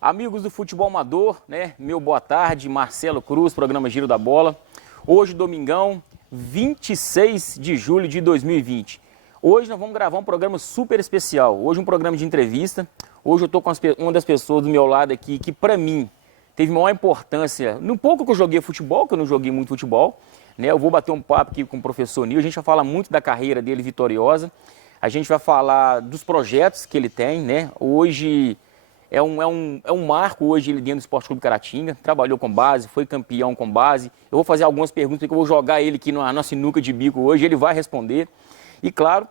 Amigos do futebol amador, né? Meu boa tarde, Marcelo Cruz, programa Giro da Bola. Hoje, domingão, 26 de julho de 2020. Hoje nós vamos gravar um programa super especial. Hoje um programa de entrevista. Hoje eu estou com uma das pessoas do meu lado aqui que, para mim, teve maior importância. No pouco que eu joguei futebol, que eu não joguei muito futebol, né? Eu vou bater um papo aqui com o professor Nil. A gente vai falar muito da carreira dele vitoriosa. A gente vai falar dos projetos que ele tem, né? Hoje é um marco hoje ele dentro do Esporte Clube Caratinga, trabalhou com base, foi campeão com base. Eu vou fazer algumas perguntas porque eu vou jogar ele aqui na nossa sinuca de bico hoje, ele vai responder. E claro,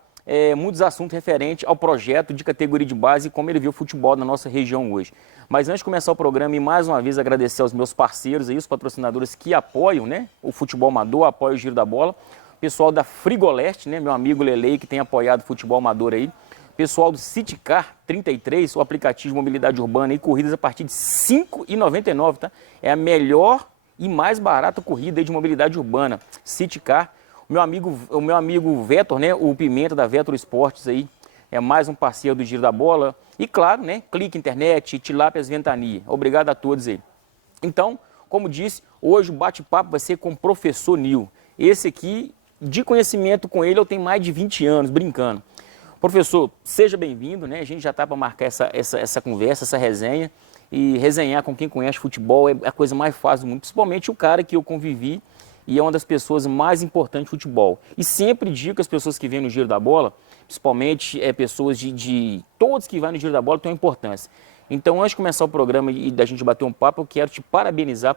muitos assuntos referentes ao projeto de categoria de base e como ele viu o futebol na nossa região hoje. Mas antes de começar o programa, e mais uma vez agradecer aos meus parceiros aí, os patrocinadores que apoiam, né, o futebol amador, apoiam o Giro da Bola. Pessoal da Frigoleste, né, meu amigo Lelei, que tem apoiado o futebol amador aí. Pessoal do Citicar 33, o aplicativo de mobilidade urbana e corridas a partir de R$ 5,99, tá? É a melhor e mais barata corrida de mobilidade urbana, Citicar. O meu amigo Vetor, né, o Pimenta da Vetor Esportes aí, é mais um parceiro do Giro da Bola. E claro, né, Clique Internet, Tilápias Ventania. Obrigado a todos aí. Então, como disse, hoje o bate-papo vai ser com o professor Nil. Esse aqui, de conhecimento com ele, eu tenho mais de 20 anos, brincando. Professor, seja bem-vindo, né? A gente já está para marcar essa conversa, essa resenha. E resenhar com quem conhece futebol é a coisa mais fácil do mundo, principalmente o cara que eu convivi e é uma das pessoas mais importantes do futebol. E sempre digo que as pessoas que vêm no Giro da Bola, principalmente pessoas todos que vão no Giro da Bola têm uma importância. Então, antes de começar o programa e da gente bater um papo, eu quero te parabenizar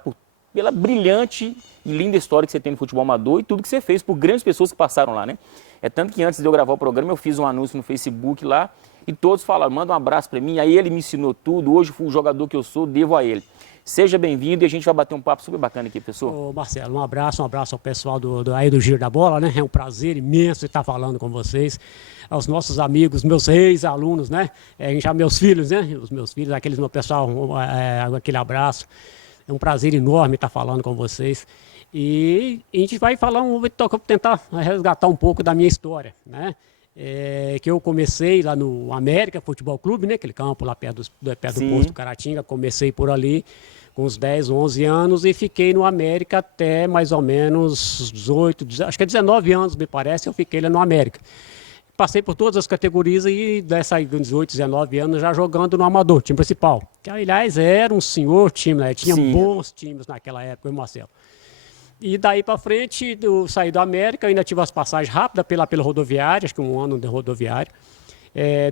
pela brilhante e linda história que você tem no futebol amador e tudo que você fez por grandes pessoas que passaram lá, né? É tanto que antes de eu gravar o programa, eu fiz um anúncio no Facebook lá e todos falaram, manda um abraço para mim, aí ele me ensinou tudo, hoje o jogador que eu sou, devo a ele. Seja bem-vindo e a gente vai bater um papo super bacana aqui, professor. Ô Marcelo, um abraço ao pessoal aí do Giro da Bola, né? É um prazer imenso estar falando com vocês, aos nossos amigos, meus ex-alunos, né? Já meus filhos, né? Os meus filhos, meu pessoal, aquele abraço. É um prazer enorme estar falando com vocês. E a gente vai tentar resgatar um pouco da minha história, né? Que eu comecei lá no América Futebol Clube, né? Aquele campo lá perto do Posto Caratinga, comecei por ali com uns 10, 11 anos e fiquei no América até mais ou menos 18, acho que 19 anos, me parece, eu fiquei lá no América. Passei por todas as categorias e dessa 18, 19 anos já jogando no Amador, time principal. Que, aliás, era um senhor time, né? Tinha bons times naquela época, Marcelo. E daí para frente, eu saí do América, ainda tive as passagens rápidas pela rodoviária, acho que um ano de rodoviária.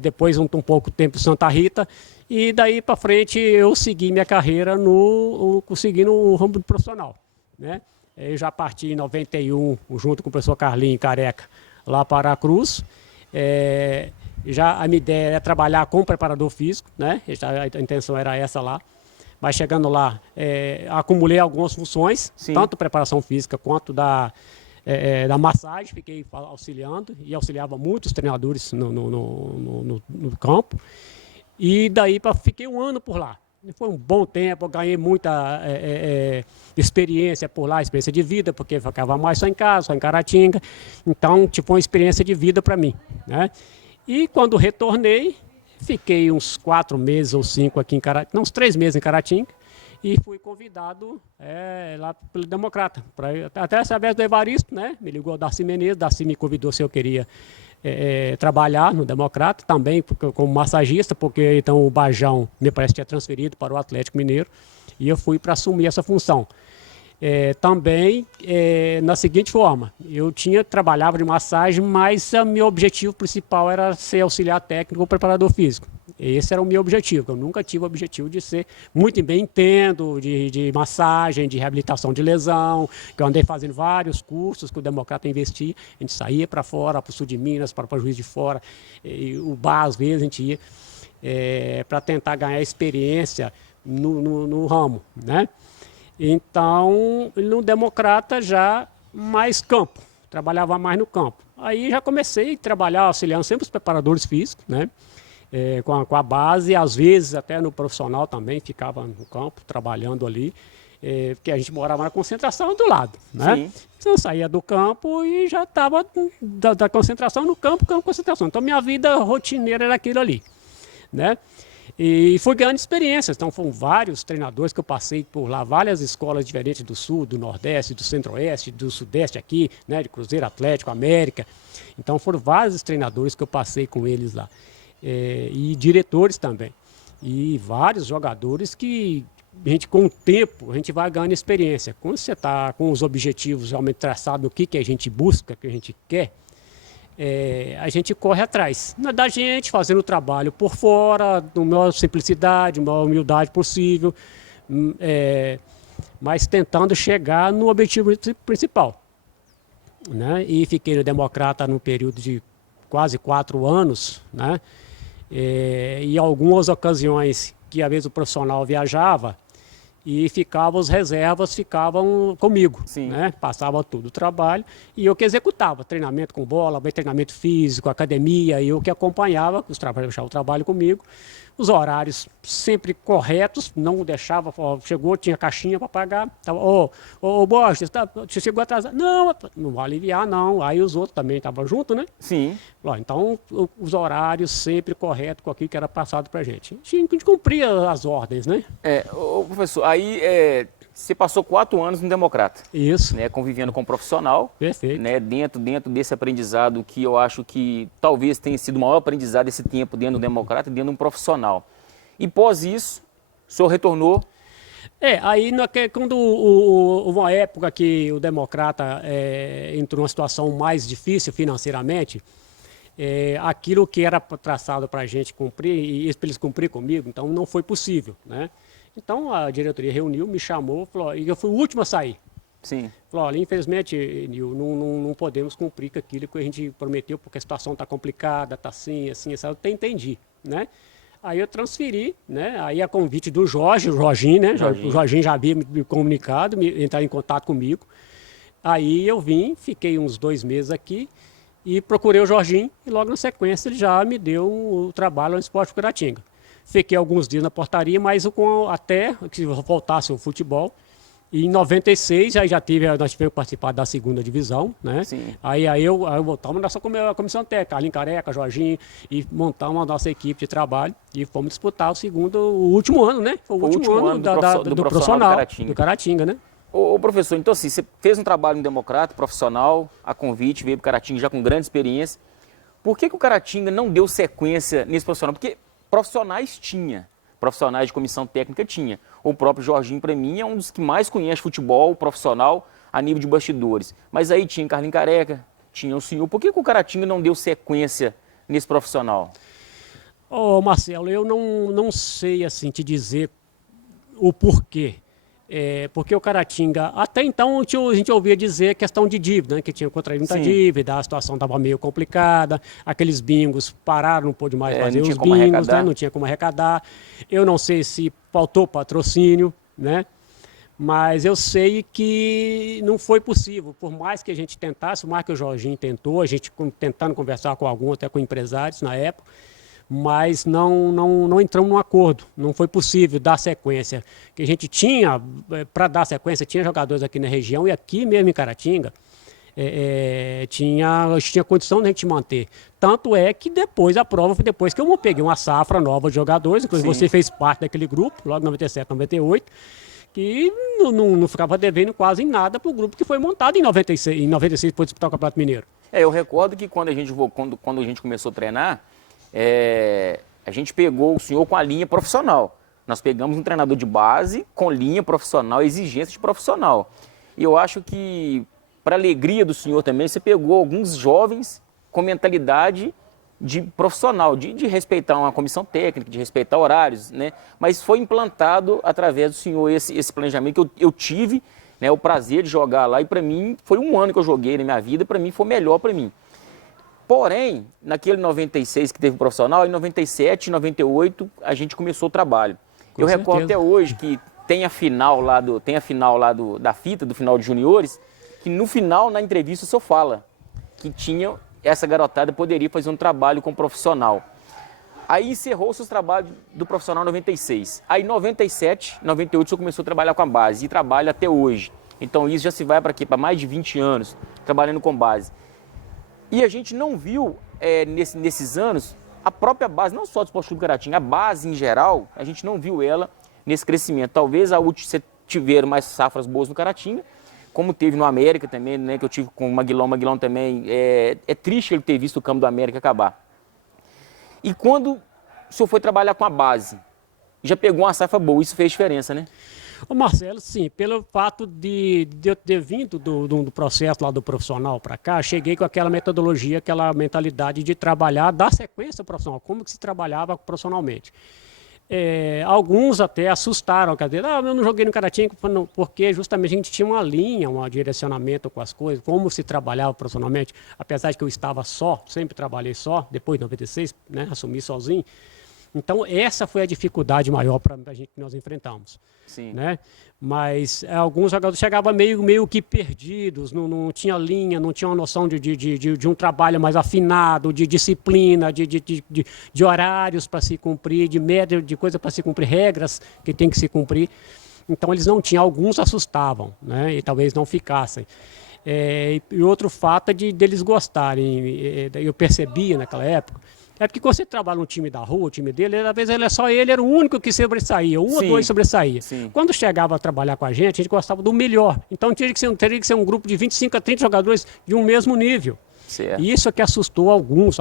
Depois um pouco tempo em Santa Rita. E daí para frente eu segui minha carreira conseguindo o ramo profissional, né? Eu já parti em 91, junto com o professor Carlinhos Careca, lá para a Cruz. Já a minha ideia é trabalhar com preparador físico, né? A intenção era essa lá. Mas chegando lá, acumulei algumas funções, tanto preparação física quanto da massagem, fiquei auxiliando e auxiliava muitos treinadores no campo. E daí fiquei um ano por lá. Foi um bom tempo, eu ganhei muita experiência por lá, experiência de vida, porque eu ficava mais só em casa, só em Caratinga. Então, uma experiência de vida para mim, né? E quando retornei, fiquei uns 4 meses ou 5 aqui em Caratinga, não, uns 3 meses em Caratinga, e fui convidado lá pelo Democrata, até através do Evaristo, né? Me ligou o Darcy Menezes, Darcy me convidou se eu queria trabalhar no Democrata, também como massagista, porque então o Bajão, me parece, tinha transferido para o Atlético Mineiro, e eu fui para assumir essa função. Também na seguinte forma, eu trabalhava de massagem, mas o meu objetivo principal era ser auxiliar técnico ou preparador físico. Esse era o meu objetivo. Eu nunca tive o objetivo de ser muito bem entendo de massagem, de reabilitação de lesão, que eu andei fazendo vários cursos que o Democrata investia. A gente saía para fora, para o sul de Minas, para o Juiz de Fora, o bar às vezes a gente ia. para tentar ganhar experiência no ramo, né? Então, no Democrata já mais campo, trabalhava mais no campo. Aí já comecei a trabalhar auxiliando sempre os preparadores físicos, né? Com a base, às vezes até no profissional também, ficava no campo, trabalhando ali, porque a gente morava na concentração do lado, né? Sim. Então eu saía do campo e já estava da concentração no campo, concentração. Então minha vida rotineira era aquilo ali, né? E fui ganhando experiências, então foram vários treinadores que eu passei por lá, várias escolas diferentes do Sul, do Nordeste, do Centro-Oeste, do Sudeste aqui, né, de Cruzeiro, Atlético, América. Então foram vários treinadores que eu passei com eles lá, e diretores também. E vários jogadores que a gente, com o tempo, a gente vai ganhando experiência. Quando você está com os objetivos realmente traçados, o que a gente busca, o que a gente quer, a gente corre atrás da gente, fazendo o trabalho por fora, com a maior simplicidade, a maior humildade possível, mas tentando chegar no objetivo principal, né? E fiquei no Democrata no período de quase 4 anos, né? E algumas ocasiões que às vezes o profissional viajava, e os reservas ficavam comigo, Sim. né? Passava todo o trabalho e eu que executava, treinamento com bola, treinamento físico, academia, e eu que acompanhava, os trabalhos deixavam o trabalho comigo, os horários sempre corretos, não deixava, chegou, tinha caixinha para pagar, Borges, você chegou atrasado, não vai aliviar não, aí os outros também estavam juntos, né? Sim. Então, os horários sempre corretos com aquilo que era passado para a gente. A gente cumpria as ordens, né? Professor, aí você passou 4 anos no Democrata. Isso. Né, convivendo com um profissional. Perfeito. Né, dentro desse aprendizado que eu acho que talvez tenha sido o maior aprendizado desse tempo dentro do Democrata e dentro de um profissional. E pós isso, o senhor retornou. Aí quando uma época que o Democrata entrou numa situação mais difícil financeiramente, aquilo que era traçado para a gente cumprir, e para eles cumprir comigo, então não foi possível, né? Então a diretoria reuniu, me chamou, falou, e eu fui o último a sair. Sim. Falou, olha, infelizmente, Nil, não podemos cumprir com aquilo que a gente prometeu, porque a situação está complicada, está assim, eu até entendi, né? Aí eu transferi, né? Aí a convite do Jorginho, né? O Jorginho já havia me comunicado, entrar em contato comigo. Aí eu vim, fiquei uns 2 meses aqui e procurei o Jorginho e logo na sequência ele já me deu o trabalho no Esporte Caratinga. Fiquei alguns dias na portaria, mas até que voltasse o futebol. E em 96 nós tivemos que participar da 2ª divisão, né? Sim. Aí eu voltamos nossa comissão técnica, Carlinhos Careca, Jorginho, e montamos a nossa equipe de trabalho e fomos disputar o último ano, né? Foi o último ano do profissional do Caratinga, né? Ô professor, então assim, você fez um trabalho no Democrata, profissional, a convite, veio para o Caratinga já com grande experiência. Por que o Caratinga não deu sequência nesse profissional? Porque profissionais de comissão técnica tinha. O próprio Jorginho, para mim, é um dos que mais conhece futebol profissional a nível de bastidores. Mas aí tinha Carlinhos Careca, tinha o senhor. Por que o Caratinga não deu sequência nesse profissional? Marcelo, eu não sei assim te dizer o porquê. Porque o Caratinga, até então a gente ouvia dizer questão de dívida, né? Que tinha contraído muita dívida, a situação estava meio complicada, aqueles bingos pararam, não pôde mais fazer os bingos, né? Não tinha como arrecadar. Eu não sei se faltou patrocínio, né? Mas eu sei que não foi possível, por mais que a gente tentasse, por mais que o Jorginho tentou, a gente tentando conversar com alguns, até com empresários na época, mas não entramos num acordo, não foi possível dar sequência. Que a gente tinha, para dar sequência, tinha jogadores aqui na região e aqui mesmo em Caratinga, tinha condição de a gente manter. Tanto é que depois, a prova foi depois que eu peguei uma safra nova de jogadores, inclusive você fez parte daquele grupo, logo em 97, 98, que não ficava devendo quase em nada para o grupo que foi montado em 96, em 96 depois de disputar o Campeonato Mineiro. Eu recordo que quando a gente começou a treinar, a gente pegou o senhor com a linha profissional. Nós pegamos um treinador de base com linha profissional, exigência de profissional. E eu acho que, para alegria do senhor também, você pegou alguns jovens com mentalidade de profissional, de respeitar uma comissão técnica, de respeitar horários, né? Mas foi implantado através do senhor esse planejamento que eu tive, né, o prazer de jogar lá, e para mim foi um ano que eu joguei na minha vida, para mim foi melhor para mim. Porém, naquele 96 que teve o profissional, em 97, 98, a gente começou o trabalho. Com Eu recordo certeza. até hoje que tem a final lá, da fita, do final de juniores, que no final, na entrevista, o senhor fala que tinha, essa garotada poderia fazer um trabalho com o profissional. Aí encerrou-se os trabalhos do profissional em 96. Aí em 97, 98, o senhor começou a trabalhar com a base e trabalha até hoje. Então isso já se vai para quê? Para mais de 20 anos trabalhando com base. E a gente não viu nesses anos a própria base, não só do Esporte Clube Caratinga, a base em geral, a gente não viu ela nesse crescimento. Talvez você tiver mais safras boas no Caratinga, como teve no América também, né, que eu tive com o Maguilão. O Maguilão também, é triste ele ter visto o campo do América acabar. E quando o senhor foi trabalhar com a base, já pegou uma safra boa, isso fez diferença, né? Ô Marcelo, sim, pelo fato de eu ter vindo do processo lá do profissional para cá, cheguei com aquela metodologia, aquela mentalidade de trabalhar, dar sequência profissional, como que se trabalhava profissionalmente. Alguns até assustaram, quer dizer, eu não joguei no Caratinga porque justamente a gente tinha uma linha, um direcionamento com as coisas, como se trabalhava profissionalmente, apesar de que eu estava só, sempre trabalhei só, depois de 96, né, assumi sozinho. Então essa foi a dificuldade maior para a gente que nós enfrentamos. Sim. Né? Mas alguns jogadores chegavam meio que perdidos, não tinha linha, não tinha uma noção de um trabalho mais afinado, de disciplina, de horários para se cumprir, de média de coisa para se cumprir, regras que tem que se cumprir. Então eles não tinham, alguns assustavam, né? E talvez não ficassem. E outro fato é deles gostarem, eu percebia naquela época. É porque quando você trabalha no time da rua, o time dele, às vezes ele era o único que sobressaía, um ou dois sobressaía. Sim. Quando chegava a trabalhar com a gente gostava do melhor. Então teria que ser um grupo de 25 a 30 jogadores de um mesmo nível. Certo. E isso é que assustou alguns,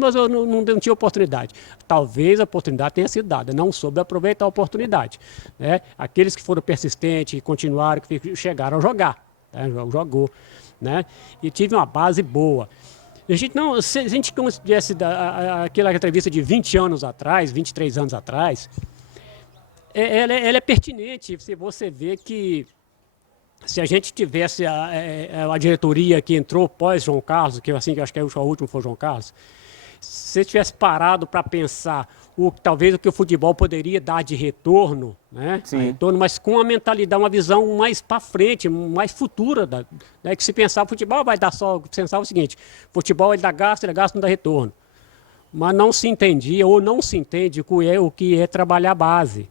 mas eu não tinha oportunidade. Talvez a oportunidade tenha sido dada, não soube aproveitar a oportunidade. Né? Aqueles que foram persistentes, continuaram, que chegaram a jogar, né? Jogou. Né? E tive uma base boa. Se a gente tivesse aquela entrevista de 20 anos atrás, 23 anos atrás, ela é pertinente. Você vê que se a gente tivesse a diretoria que entrou pós João Carlos, que assim, que acho que o último foi o João Carlos, se você tivesse parado para pensar talvez o que o futebol poderia dar de retorno, né? Retorno, mas com uma mentalidade, uma visão mais para frente, mais futura, né? Que se pensar futebol vai dar só, pensava o seguinte, futebol ele gasta, não dá retorno. Mas não se entendia ou não se entende o que é trabalhar a base.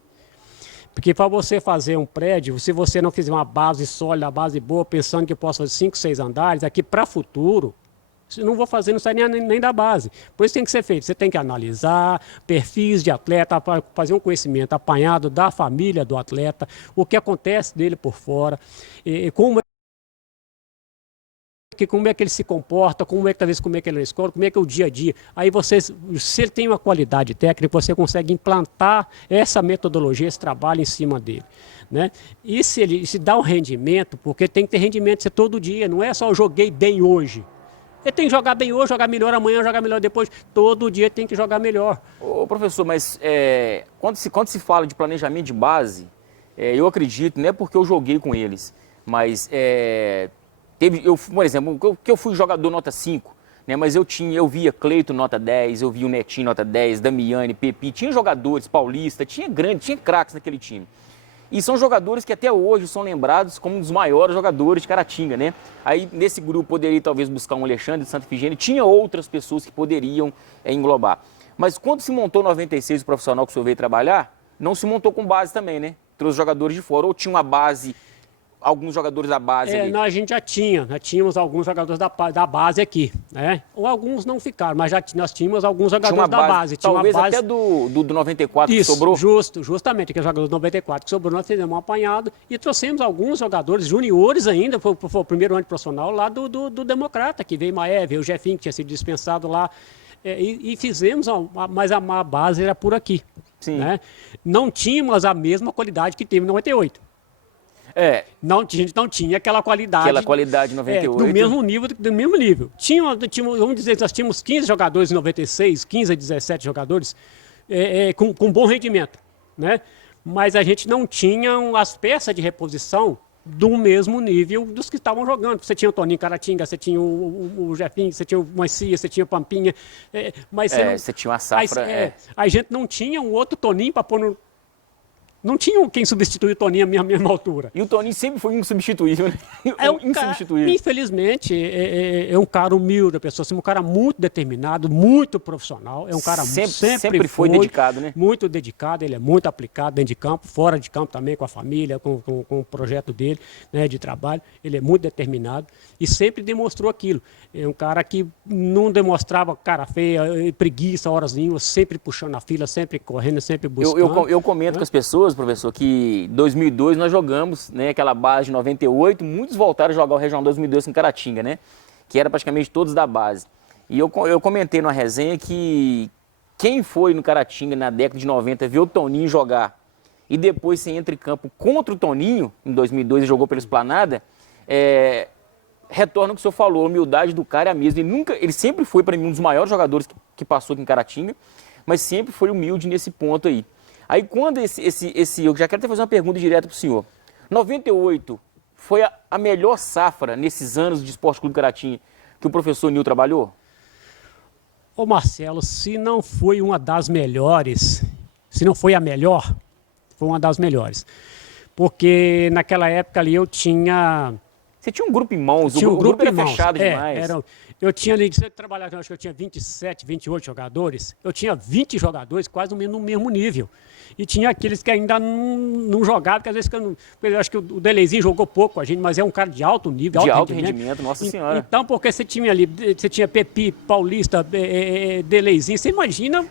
Porque para você fazer um prédio, se você não fizer uma base sólida, uma base boa, pensando que possa fazer 5, 6 andares, aqui para futuro, se não vou fazer, não sai nem da base. Por isso tem que ser feito. Você tem que analisar perfis de atleta, fazer um conhecimento apanhado da família do atleta, o que acontece dele por fora, como é que ele se comporta, talvez como é que ele é na escola, como é que é o dia a dia. Aí se ele tem uma qualidade técnica, você consegue implantar essa metodologia, esse trabalho em cima dele. Né? E se dá um rendimento, porque tem que ter rendimento todo dia, não é só eu joguei bem hoje. Ele tem que jogar bem hoje, jogar melhor amanhã, jogar melhor depois. Todo dia tem que jogar melhor. Ô, professor, mas quando se fala de planejamento de base, eu acredito, não é porque eu joguei com eles, mas por exemplo, que eu fui jogador nota 5, né, mas eu via Cleiton nota 10, eu via o Netinho nota 10, Damiani, Pepi, tinha jogadores, Paulista, tinha craques naquele time. E são jogadores que até hoje são lembrados como um dos maiores jogadores de Caratinga, né? Aí nesse grupo poderia talvez buscar um Alexandre de Santa Efigênia, tinha outras pessoas que poderiam englobar. Mas quando se montou 96 o profissional que o senhor veio trabalhar, não se montou com base também, né? Trouxe jogadores de fora, ou tinha uma base, alguns jogadores da base ali? Não, a gente já tínhamos alguns jogadores da base aqui, né? Ou alguns não ficaram, mas nós tínhamos alguns jogadores da base. Talvez até do 94 que sobrou? Justamente, aquele jogador do 94 que sobrou, nós fizemos um apanhado e trouxemos alguns jogadores juniores ainda, foi o primeiro ano de profissional lá do Democrata, que veio Maé, veio o Jefinho, que tinha sido dispensado lá, e fizemos, mas a base era por aqui. Sim. Né? Não tínhamos a mesma qualidade que teve em 98. A gente não tinha aquela qualidade. Aquela qualidade em 98. Do mesmo nível. Vamos dizer que nós tínhamos 15 jogadores em 96, 15 a 17 jogadores com bom rendimento. Né? Mas a gente não tinha as peças de reposição do mesmo nível dos que estavam jogando. Você tinha o Toninho Caratinga, você tinha o Jefinho, você tinha o Mancia, você tinha o Pampinha. Mas você tinha uma safra. A gente não tinha um outro Toninho para pôr no... Não tinha quem substituir o Toninho à mesma altura. E o Toninho sempre foi insubstituível, né? Insubstituível. Infelizmente, é um cara humilde, a pessoa, assim, um cara muito determinado, muito profissional. É um cara sempre foi dedicado, né? Muito dedicado, ele é muito aplicado dentro de campo, fora de campo também, com a família, com o projeto dele, né, de trabalho. Ele é muito determinado e sempre demonstrou aquilo. É um cara que não demonstrava cara feia, preguiça, horas nenhuma, sempre puxando a fila, sempre correndo, sempre buscando. Eu comento com as pessoas, professor, que em 2002 nós jogamos, né, aquela base de 98, muitos voltaram a jogar o Regional 2002 com Caratinga, né, que era praticamente todos da base. E eu comentei numa resenha que quem foi no Caratinga na década de 90 ver o Toninho jogar e depois você entra em campo contra o Toninho, em 2002 ele jogou pela Esplanada, retorna o que o senhor falou, a humildade do cara é a mesma. Ele sempre foi, para mim, um dos maiores jogadores que passou aqui em Caratinga, mas sempre foi humilde nesse ponto aí. Aí quando eu já quero até fazer uma pergunta direta para o senhor. 98 foi a melhor safra nesses anos de Esporte Clube Caratinga que o professor Nil trabalhou? Ô Marcelo, se não foi uma das melhores, se não foi a melhor, foi uma das melhores. Porque naquela época ali eu tinha... Você tinha um grupo em mãos, o grupo era fechado demais. Eu tinha ali, você trabalhava, acho que eu tinha 27, 28 jogadores, eu tinha 20 jogadores quase no mesmo nível. E tinha aqueles que ainda não jogavam, porque às vezes eu acho que o Deleizinho jogou pouco com a gente, mas é um cara de alto nível, de alto rendimento, nossa senhora. Então, porque você tinha ali, você tinha Pepi, Paulista, Deleizinho, você imagina...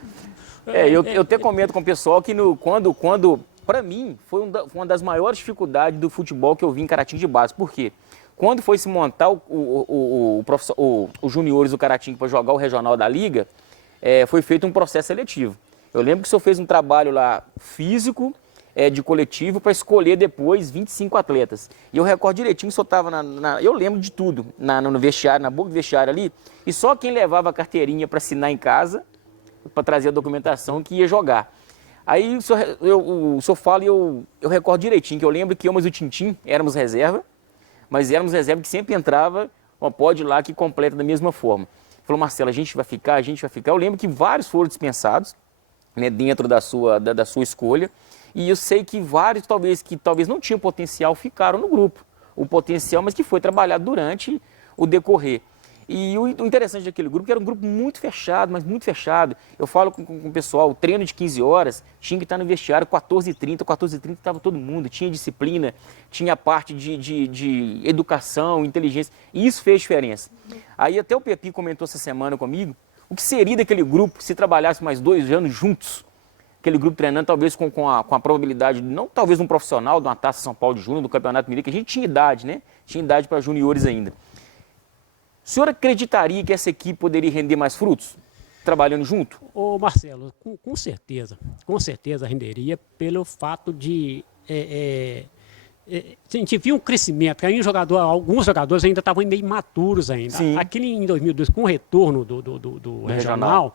Eu até comento com o pessoal que quando para mim, foi uma das maiores dificuldades do futebol que eu vi em Caratinga de base. Por quê? Quando foi se montar os juniores do Caratinga para jogar o regional da Liga, foi feito um processo seletivo. Eu lembro que o senhor fez um trabalho lá físico, de coletivo, para escolher depois 25 atletas. E eu recordo direitinho que o senhor estava eu lembro de tudo, no vestiário, na boca do vestiário ali, e só quem levava a carteirinha para assinar em casa, para trazer a documentação, que ia jogar. Aí o senhor fala e eu recordo direitinho, que eu lembro que eu, mas o Tintim éramos reserva, mas éramos reserva que sempre entrava, pode ir lá que completa da mesma forma. Falou, Marcelo, a gente vai ficar. Eu lembro que vários foram dispensados, né, dentro da sua escolha, e eu sei que vários, talvez não tinham potencial, ficaram no grupo. O potencial, mas que foi trabalhado durante o decorrer. E o interessante daquele grupo, que era um grupo muito fechado, mas muito fechado. Eu falo com o pessoal, o treino de 15 horas, tinha que estar no vestiário 14h30 estava todo mundo, tinha disciplina, tinha a parte de educação, inteligência, e isso fez diferença. Aí até o Pepi comentou essa semana comigo, o que seria daquele grupo se trabalhasse mais 2 anos juntos, aquele grupo treinando, talvez com a probabilidade, não talvez um profissional, de uma Taça São Paulo de Júnior, do Campeonato Mineiro, que a gente tinha idade, né? Tinha idade para juniores ainda. O senhor acreditaria que essa equipe poderia render mais frutos, trabalhando junto? Ô Marcelo, com certeza renderia pelo fato de... a gente viu um crescimento, que aí alguns jogadores ainda estavam meio imaturos ainda. Sim. Aquele em 2002, com o retorno do regional,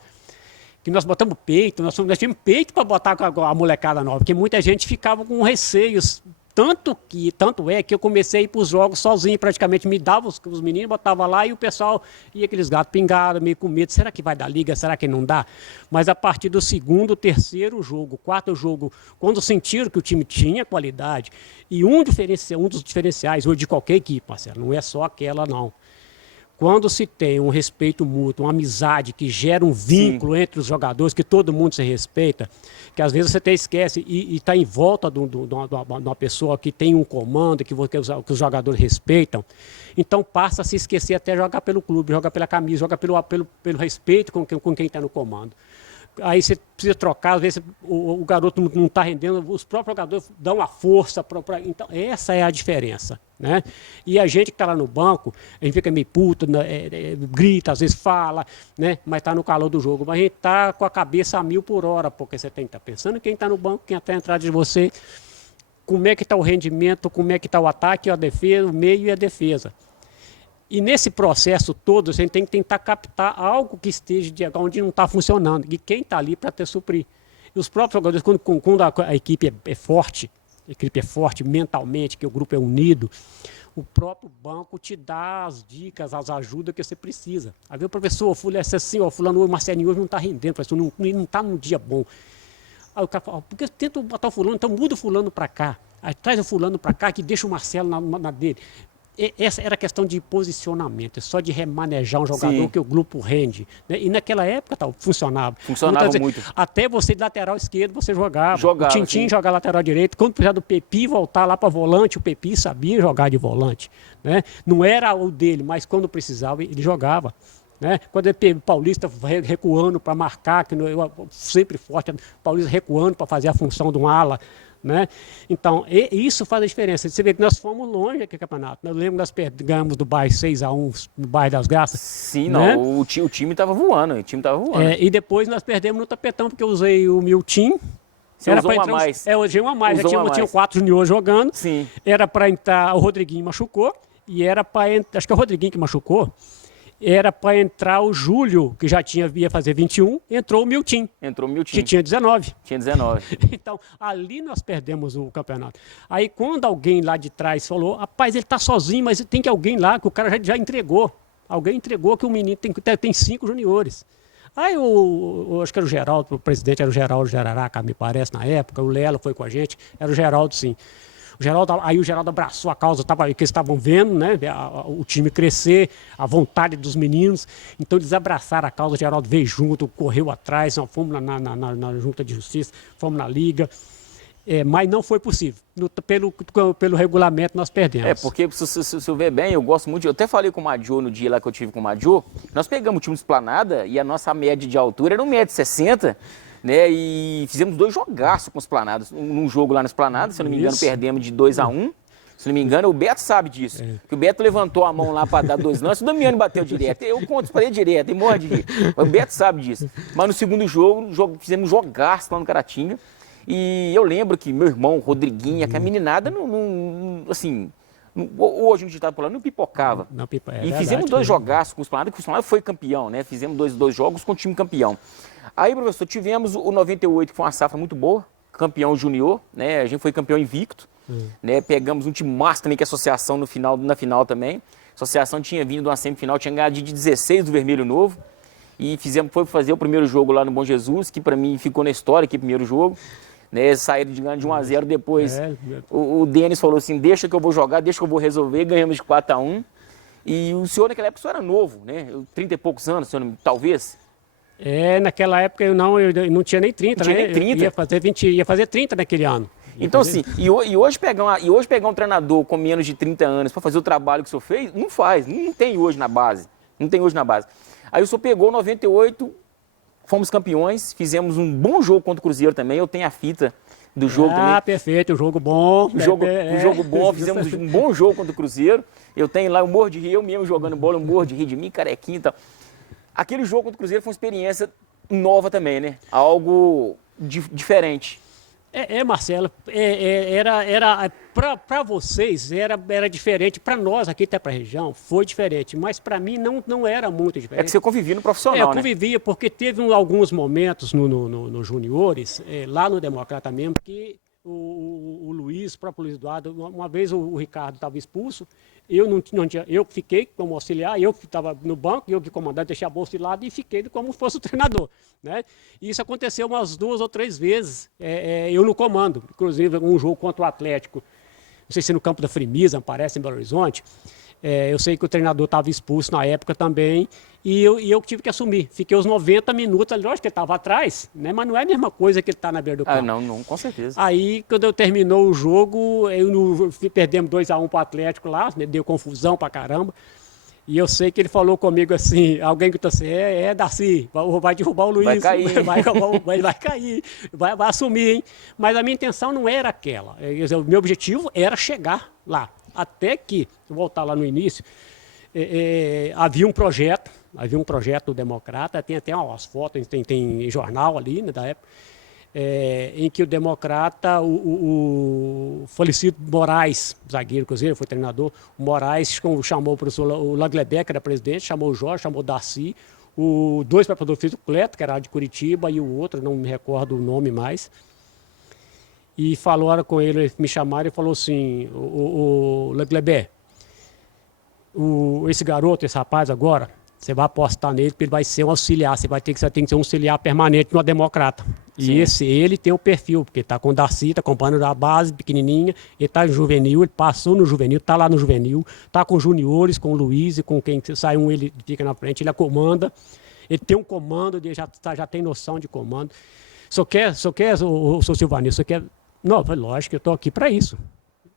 que nós botamos peito, nós tínhamos peito para botar com a molecada nova, porque muita gente ficava com receios. Tanto é que eu comecei a ir para os jogos sozinho, praticamente me dava os meninos, botava lá e o pessoal ia aqueles gatos pingados, meio com medo, será que vai dar liga, será que não dá? Mas a partir do segundo, terceiro jogo, quarto jogo, quando sentiram que o time tinha qualidade, e um dos diferenciais hoje de qualquer equipe, Marcelo, não é só aquela não. Quando se tem um respeito mútuo, uma amizade que gera um vínculo entre os jogadores, que todo mundo se respeita, que às vezes você até esquece e está em volta de uma pessoa que tem um comando, que os jogadores respeitam, então passa a se esquecer até jogar pelo clube, jogar pela camisa, jogar pelo respeito com quem está no comando. Aí você precisa trocar, às vezes o garoto não está rendendo, os próprios jogadores dão a força. Então, essa é a diferença, né? E a gente que está lá no banco, a gente fica meio puto, né, grita, às vezes fala, né? Mas está no calor do jogo. Mas a gente está com a cabeça a 1000 por hora, porque você tem que estar pensando quem está no banco, quem está atrás de você, como é que está o rendimento, como é que está o ataque, a defesa, o meio e a defesa. E nesse processo todo, a gente tem que tentar captar algo que esteja onde não está funcionando. E quem está ali para te suprir. E os próprios jogadores, quando a equipe é forte, a equipe é forte mentalmente, que o grupo é unido, o próprio banco te dá as dicas, as ajudas que você precisa. Aí o professor, assim, ó, fulano, o Marcelinho hoje não está rendendo, professor, não está num dia bom. Aí o cara fala, por que tenta botar o fulano, então muda o fulano para cá. Aí traz o fulano para cá, que deixa o Marcelo na dele. Essa era a questão de posicionamento, só de remanejar um jogador. Sim. Que o grupo rende. Né? E naquela época funcionava. Funcionava muito. Até você de lateral esquerdo você jogava. O Tintim jogar lateral direito. Quando precisava do Pepi voltar lá para volante, o Pepi sabia jogar de volante. Né? Não era o dele, mas quando precisava ele jogava. Né? Quando o Paulista recuando para marcar, que eu sempre forte, Paulista recuando para fazer a função de um ala. Né? Então, isso faz a diferença. Você vê que nós fomos longe aqui no campeonato. Eu lembro que nós ganhamos do Bairro 6-1 no Bairro das Graças. Sim, né? Não, o time estava voando. E depois nós perdemos no tapetão, porque eu usei o Milton. Você usou um a mais. Eu usei um a mais. Tinha 4 juniores jogando. Sim. Era para entrar, o Rodriguinho machucou. E era para entrar, acho que é o Rodriguinho que machucou. Era para entrar o Júlio, que já ia fazer 21, entrou o Milton. Que tinha 19. Então, ali nós perdemos o campeonato. Aí, quando alguém lá de trás falou, rapaz, ele está sozinho, mas tem que alguém lá, que o cara já entregou. Alguém entregou que o menino tem 5 juniores. Aí, acho que era o Geraldo, o presidente era o Geraldo Jararaca, me parece, na época. O Lelo foi com a gente, era o Geraldo, sim. Aí o Geraldo abraçou a causa, que eles estavam vendo, né, o time crescer, a vontade dos meninos. Então eles abraçaram a causa, o Geraldo veio junto, correu atrás, nós fomos na Junta de Justiça, fomos na Liga. Mas não foi possível. Pelo regulamento nós perdemos. Porque se eu ver bem, eu gosto muito. Eu até falei com o Majô no dia lá que eu tive com o Majô. Nós pegamos o time de Esplanada e a nossa média de altura era 1,60 m. Né, e fizemos 2 jogaços com os Esplanadas. Um jogo lá na Esplanada, se eu não me engano, perdemos de 2-1. Se não me engano, o Beto sabe disso. Que o Beto levantou a mão lá para dar 2 lances, o Damiano bateu direto. Eu conto para ele direto, e morre de rir. O Beto sabe disso. Mas no segundo jogo fizemos jogaço lá no Caratinga. E eu lembro que meu irmão, Rodriguinho, que a meninada, hoje no ditado por lá, não pipocava. E fizemos 2 jogaços com os Esplanadas, que o Esplanada foi campeão, né? Fizemos 2 jogos com o time campeão. Aí, professor, tivemos o 98, que foi uma safra muito boa, campeão junior, né? A gente foi campeão invicto, né? Pegamos um time massa também, que é a Associação na final também. A Associação tinha vindo de uma semifinal, tinha ganhado de 16 do Vermelho Novo. E foi fazer o primeiro jogo lá no Bom Jesus, que para mim ficou na história, que primeiro jogo. Né? Saíram de ganhar de 1-0 depois. O Denis falou assim, deixa que eu vou jogar, deixa que eu vou resolver, ganhamos de 4-1. E o senhor naquela época só era novo, né? 30 e poucos anos, talvez. Naquela época eu não tinha nem 30, não tinha né? Nem 30. Ia fazer 30 naquele ano. Então, assim, e hoje pegar um treinador com menos de 30 anos para fazer o trabalho que o senhor fez, não faz, não tem hoje na base. Aí o senhor pegou 98, fomos campeões, fizemos um bom jogo contra o Cruzeiro também, eu tenho a fita do jogo também. Perfeito, um jogo bom. Um jogo bom, fizemos um bom jogo contra o Cruzeiro. Eu tenho lá, eu morro de rir, eu mesmo jogando bola, eu morro de rir de mim, carequinho e tal. Aquele jogo contra o Cruzeiro foi uma experiência nova também, né? Algo diferente. Marcelo, para vocês era diferente, para nós aqui até para a região foi diferente, mas para mim não era muito diferente. É que você convivia no profissional, né? Eu convivia porque teve alguns momentos no juniores, lá no Democrata mesmo, que o Luiz, o próprio Luiz Eduardo, uma vez o Ricardo estava expulso, eu fiquei como auxiliar, eu estava no banco, eu que comandante, deixei a bolsa de lado e fiquei como se fosse o treinador. Né? E isso aconteceu umas 2 ou 3 vezes, eu no comando, inclusive um jogo contra o Atlético, não sei se no campo da Frimisa, parece, em Belo Horizonte. Eu sei que o treinador estava expulso na época também, e eu tive que assumir. Fiquei os 90 minutos, lógico que ele estava atrás, né? Mas não é a mesma coisa que ele está na beira do campo. Não, com certeza. Aí, quando terminou o jogo, perdemos 2-1 para o Atlético lá, né? Deu confusão pra caramba. E eu sei que ele falou comigo assim, alguém que assim, Darcy, vai derrubar o Luiz. Vai cair. Ele vai cair, vai assumir, hein? Mas a minha intenção não era aquela. O meu objetivo era chegar lá. Até que, vou voltar lá no início, havia um projeto democrata, tem até umas fotos, tem jornal ali, né, da época, em que o democrata, o falecido Moraes, zagueiro cruzeiro, foi treinador, o Moraes chamou o professor, o Langlebeck, que era presidente, chamou o Jorge, chamou o Darcy, 2 preparadores físicos, o Cleto, que era de Curitiba, e o outro, não me recordo o nome mais. e falaram com ele, me chamaram e falou assim, o Leclerc, esse garoto, esse rapaz agora, você vai apostar nele porque ele vai ser um auxiliar, você tem que ser um auxiliar permanente de uma democrata. Sim. E ele tem o perfil, porque está com o Darcy, está acompanhando da base pequenininha, ele está no juvenil, ele passou no juvenil, está lá no juvenil, está com juniores, com o Luiz e com quem sai um, ele fica na frente, ele comanda, ele tem um comando, ele já tem noção de comando. Só quer, o seu Silvanil, só quer... Não, lógico, eu estou aqui para isso.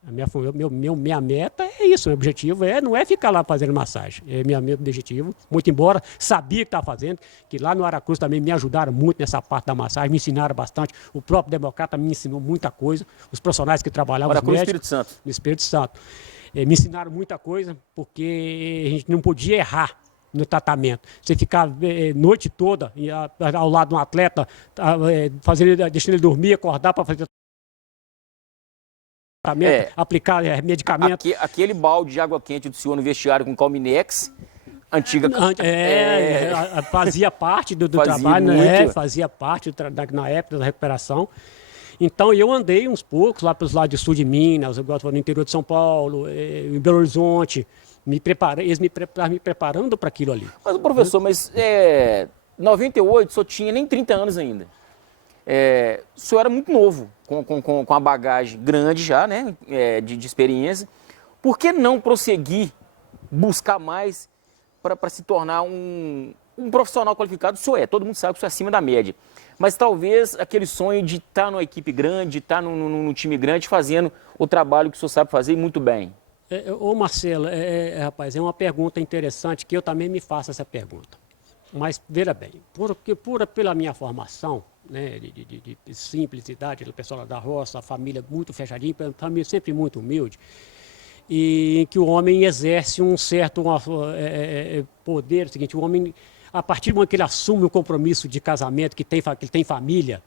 Minha meta é isso, meu objetivo não é ficar lá fazendo massagem, é meu objetivo, muito embora sabia que estava fazendo, que lá no Aracruz também me ajudaram muito nessa parte da massagem, me ensinaram bastante, o próprio Democrata me ensinou muita coisa, os profissionais que trabalhavam, Aracruz, os médicos, Espírito Santo. no Espírito Santo, me ensinaram muita coisa, porque a gente não podia errar no tratamento. Você ficar noite toda ao lado de um atleta, deixando ele dormir, acordar para fazer aplicar medicamento. Aquele balde de água quente do senhor no vestiário com Calminex, antiga... Fazia parte do trabalho, né? Fazia parte na época da recuperação. Então eu andei uns poucos lá pelos lados do sul de Minas, no interior de São Paulo, em Belo Horizonte, eles me preparando para aquilo ali. Mas, professor, 98 só tinha nem 30 anos ainda. O senhor era muito novo, com a bagagem grande já, né, de experiência. Por que não prosseguir, buscar mais para se tornar um profissional qualificado? O senhor todo mundo sabe que o senhor é acima da média. Mas talvez aquele sonho de estar numa equipe grande, de estar num time grande, fazendo o trabalho que o senhor sabe fazer e muito bem. Ô Marcelo, rapaz, é uma pergunta interessante que eu também me faço essa pergunta. Mas, veja bem, pela minha formação, né, de simplicidade, do pessoal da roça, a família muito fechadinha, a família sempre muito humilde, e em que o homem exerce um certo poder, o seguinte, o homem, a partir do momento que ele assume um compromisso de casamento, que ele tem família,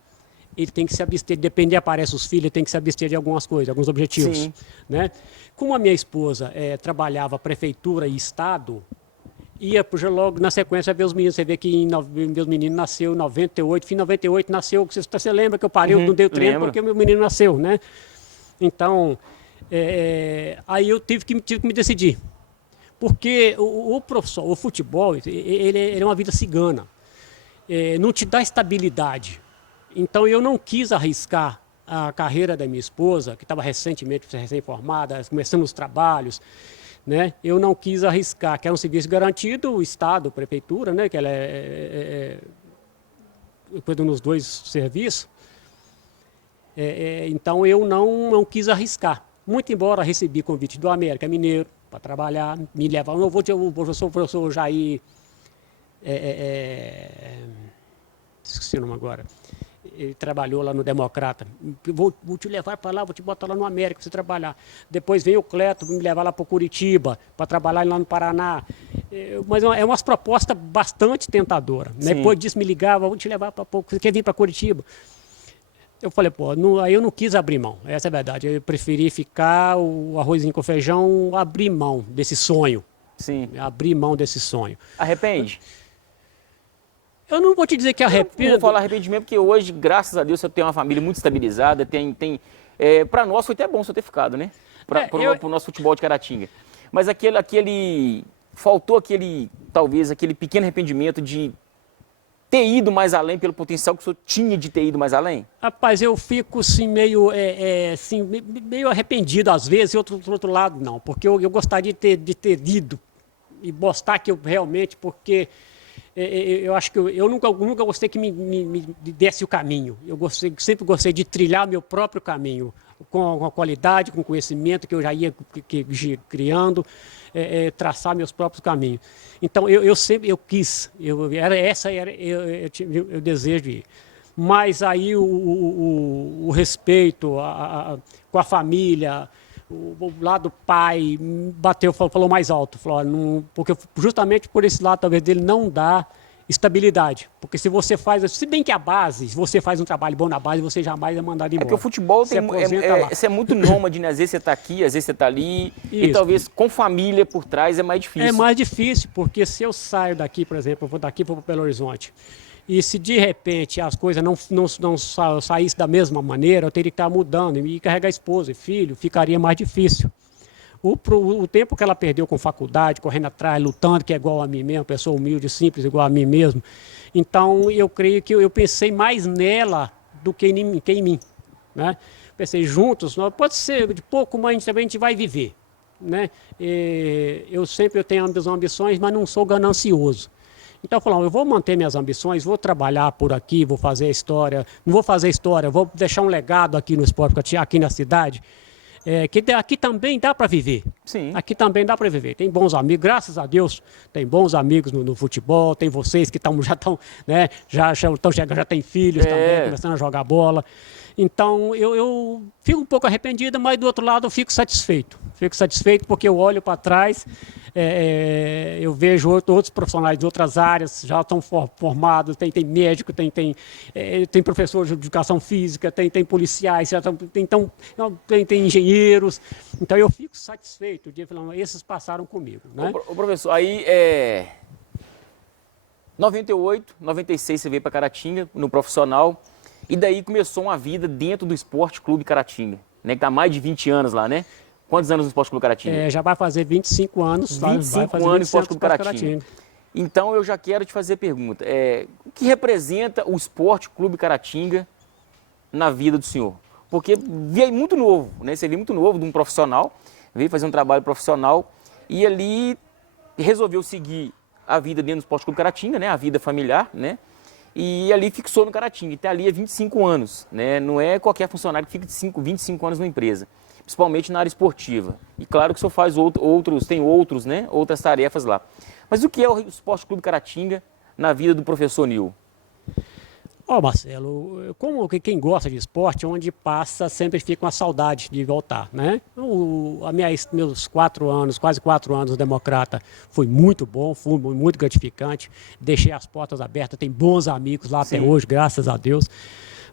ele tem que se abster, depender, aparece os filhos, ele tem que se abster de algumas coisas, alguns objetivos. Né? Como a minha esposa trabalhava prefeitura e estado, ia logo na sequência ver os meninos. Você vê que meus meninos nasceu em 98, fim de 98 nasceu. Você lembra que eu parei, eu não dei o treino porque o meu menino nasceu, né? Então, aí eu tive que me decidir. Porque o futebol, ele é uma vida cigana. Não te dá estabilidade. Então eu não quis arriscar a carreira da minha esposa, que estava recentemente recém-formada, começando os trabalhos. Né? Eu não quis arriscar, que era um serviço garantido, o Estado, a Prefeitura, né? Que ela cuida nos dois serviços. Então eu não quis arriscar. Muito embora recebi convite do América Mineiro para trabalhar, me levar. Eu sou o professor Jair. Esqueci o nome agora. Ele trabalhou lá no Democrata. Vou te levar para lá, vou te botar lá no América para você trabalhar. Depois veio o Cleto, me levar lá para Curitiba, para trabalhar lá no Paraná. Mas é umas propostas bastante tentadoras. Né? Depois disso me ligava, vou te levar para pouco. Você quer vir para Curitiba? Eu falei, aí eu não quis abrir mão. Essa é a verdade. Eu preferi ficar o arrozinho com feijão, abrir mão desse sonho. Sim. Abrir mão desse sonho. Arrepende? Eu não vou te dizer que arrependo. Não vou falar arrependimento, porque hoje, graças a Deus, você tem uma família muito estabilizada. Para nós foi até bom você ter ficado, né? Para o nosso futebol de Caratinga. Mas faltou talvez aquele pequeno arrependimento de ter ido mais além pelo potencial que o senhor tinha de ter ido mais além? Rapaz, eu fico assim, meio arrependido às vezes, e por outro lado não. Porque eu gostaria de ter ido e mostrar que eu realmente, porque... Eu acho que eu nunca gostei que me desse o caminho. Sempre gostei de trilhar meu próprio caminho, com a qualidade, com o conhecimento que eu já ia criando, traçar meus próprios caminhos. Então, eu sempre quis, eu desejo de ir. Mas aí o respeito com a família, o lado pai bateu, falou mais alto, falou, porque justamente por esse lado talvez dele não dá estabilidade, porque se bem que a base, se você faz um trabalho bom na base, você jamais é mandado embora. É que o futebol você é muito nômade, né? Às vezes você está aqui, às vezes você está ali, isso. E talvez com família por trás é mais difícil. É mais difícil, porque se eu saio daqui, por exemplo, eu vou daqui para Belo Horizonte, E se de repente as coisas não saíssem da mesma maneira, eu teria que estar mudando e carregar esposa e filho, ficaria mais difícil. O tempo que ela perdeu com faculdade, correndo atrás, lutando, que é igual a mim mesmo, pessoa humilde, simples, igual a mim mesmo. Então, eu creio que eu pensei mais nela do que em mim. Né? Pensei, juntos, pode ser de pouco, mas também a gente vai viver. Né? Eu tenho ambições, mas não sou ganancioso. Então, eu falei, eu vou manter minhas ambições, vou trabalhar por aqui, vou fazer história, não vou fazer história, vou deixar um legado aqui no esporte, aqui na cidade. Que aqui também dá para viver. Sim. Aqui também dá para viver. Tem bons amigos, graças a Deus, tem bons amigos no futebol, tem vocês que já estão, né, já chegando, já tem filhos também, começando a jogar bola. Então, eu fico um pouco arrependido, mas do outro lado eu fico satisfeito. Fico satisfeito porque eu olho para trás, eu vejo outros profissionais de outras áreas, já estão formados, tem médico, tem professor de educação física, tem policiais, tem engenheiros. Então, eu fico satisfeito de falar, esses passaram comigo. Né? Ô, professor, aí 98, 96 você veio para Caratinga, no profissional, e daí começou uma vida dentro do Esporte Clube Caratinga, né, que está há mais de 20 anos lá, né? Quantos anos no Esporte Clube Caratinga? Já vai fazer 25 anos. 25 anos no Esporte Clube Caratinga. Então eu já quero te fazer a pergunta. O que representa o Esporte Clube Caratinga na vida do senhor? Porque veio muito novo, né? Você veio muito novo de um profissional, veio fazer um trabalho profissional e ali resolveu seguir a vida dentro do Esporte Clube Caratinga, né? A vida familiar, né? E ali fixou no Caratinga, e está ali há 25 anos, né? Não é qualquer funcionário que fica de 25 anos na empresa, principalmente na área esportiva. E claro que o senhor faz outros, né? Outras tarefas lá. Mas o que é o Esporte Clube Caratinga na vida do professor Nil? Marcelo, como quem gosta de esporte, onde passa, sempre fica uma saudade de voltar, né? Meus 4 anos, quase 4 anos no Democrata, foi muito bom, foi muito gratificante. Deixei as portas abertas, tem bons amigos lá até hoje, graças a Deus.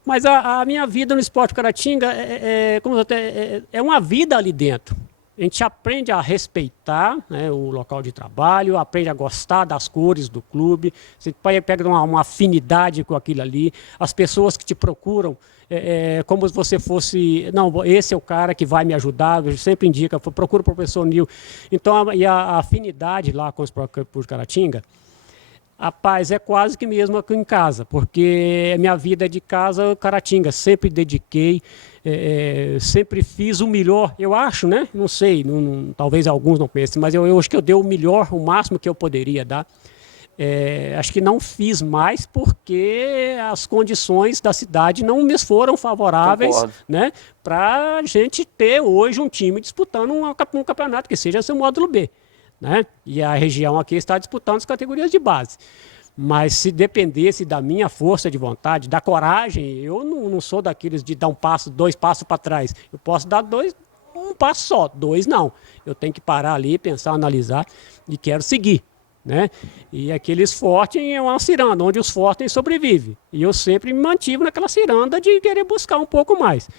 Mas a minha vida no Esporte Caratinga é uma vida ali dentro. A gente aprende a respeitar, né, o local de trabalho, aprende a gostar das cores do clube, você pega uma afinidade com aquilo ali, as pessoas que te procuram, como se você fosse, não, esse é o cara que vai me ajudar, eu sempre indica, procura o professor Nil. Então, a afinidade lá com os por Caratinga, rapaz, é quase que mesmo aqui em casa, porque minha vida é de casa, Caratinga, sempre dediquei, sempre fiz o melhor, eu acho, né? Não sei, talvez alguns não pensem, mas eu acho que eu dei o melhor, o máximo que eu poderia dar. Acho que não fiz mais porque as condições da cidade não me foram favoráveis, né, para a gente ter hoje um time disputando um campeonato que seja seu módulo B. Né? E a região aqui está disputando as categorias de base. Mas se dependesse da minha força de vontade, da coragem, eu não sou daqueles de dar 2 passos para trás. Eu posso dar 1 passo só, 2 não. Eu tenho que parar ali, pensar, analisar e quero seguir. Né? E aqueles fortes é uma ciranda, onde os fortes sobrevivem. E eu sempre me mantive naquela ciranda de querer buscar um pouco mais.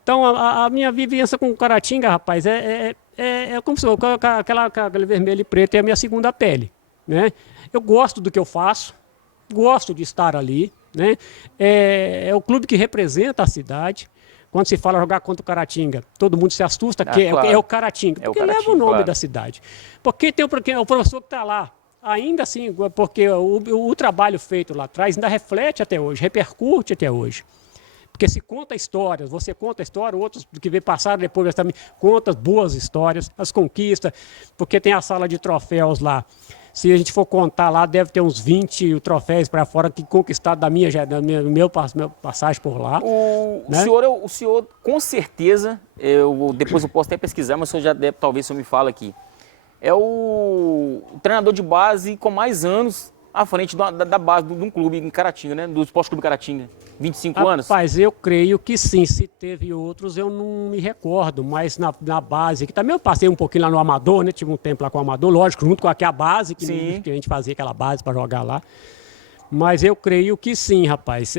Então, a minha vivência com o Caratinga, rapaz, é como se fosse aquele vermelho e preto é a minha segunda pele. Né? Eu gosto do que eu faço, gosto de estar ali. Né? É o clube que representa a cidade. Quando se fala jogar contra o Caratinga, todo mundo se assusta, que claro. É o Caratinga, porque leva o nome da cidade. Porque tem o professor que está lá. Ainda assim, porque o trabalho feito lá atrás ainda reflete até hoje, repercute até hoje. Porque se conta histórias, você conta a história, outros que passaram depois também contam boas histórias, as conquistas, porque tem a sala de troféus lá. Se a gente for contar lá, deve ter uns 20 troféus para fora que conquistaram da meu passagem por lá. Né? O senhor, com certeza, depois eu posso até pesquisar, mas o senhor já deve, talvez o senhor me fale aqui, é o treinador de base com mais anos à frente da base de um clube em Caratinga, né? Do Esporte Clube Caratinga. 25 anos? Rapaz, eu creio que sim. Se teve outros, eu não me recordo. Mas na base, que também eu passei um pouquinho lá no Amador, né? Tive um tempo lá com o Amador, lógico, junto com a base, que a gente fazia aquela base para jogar lá. Mas eu creio que sim, rapaz.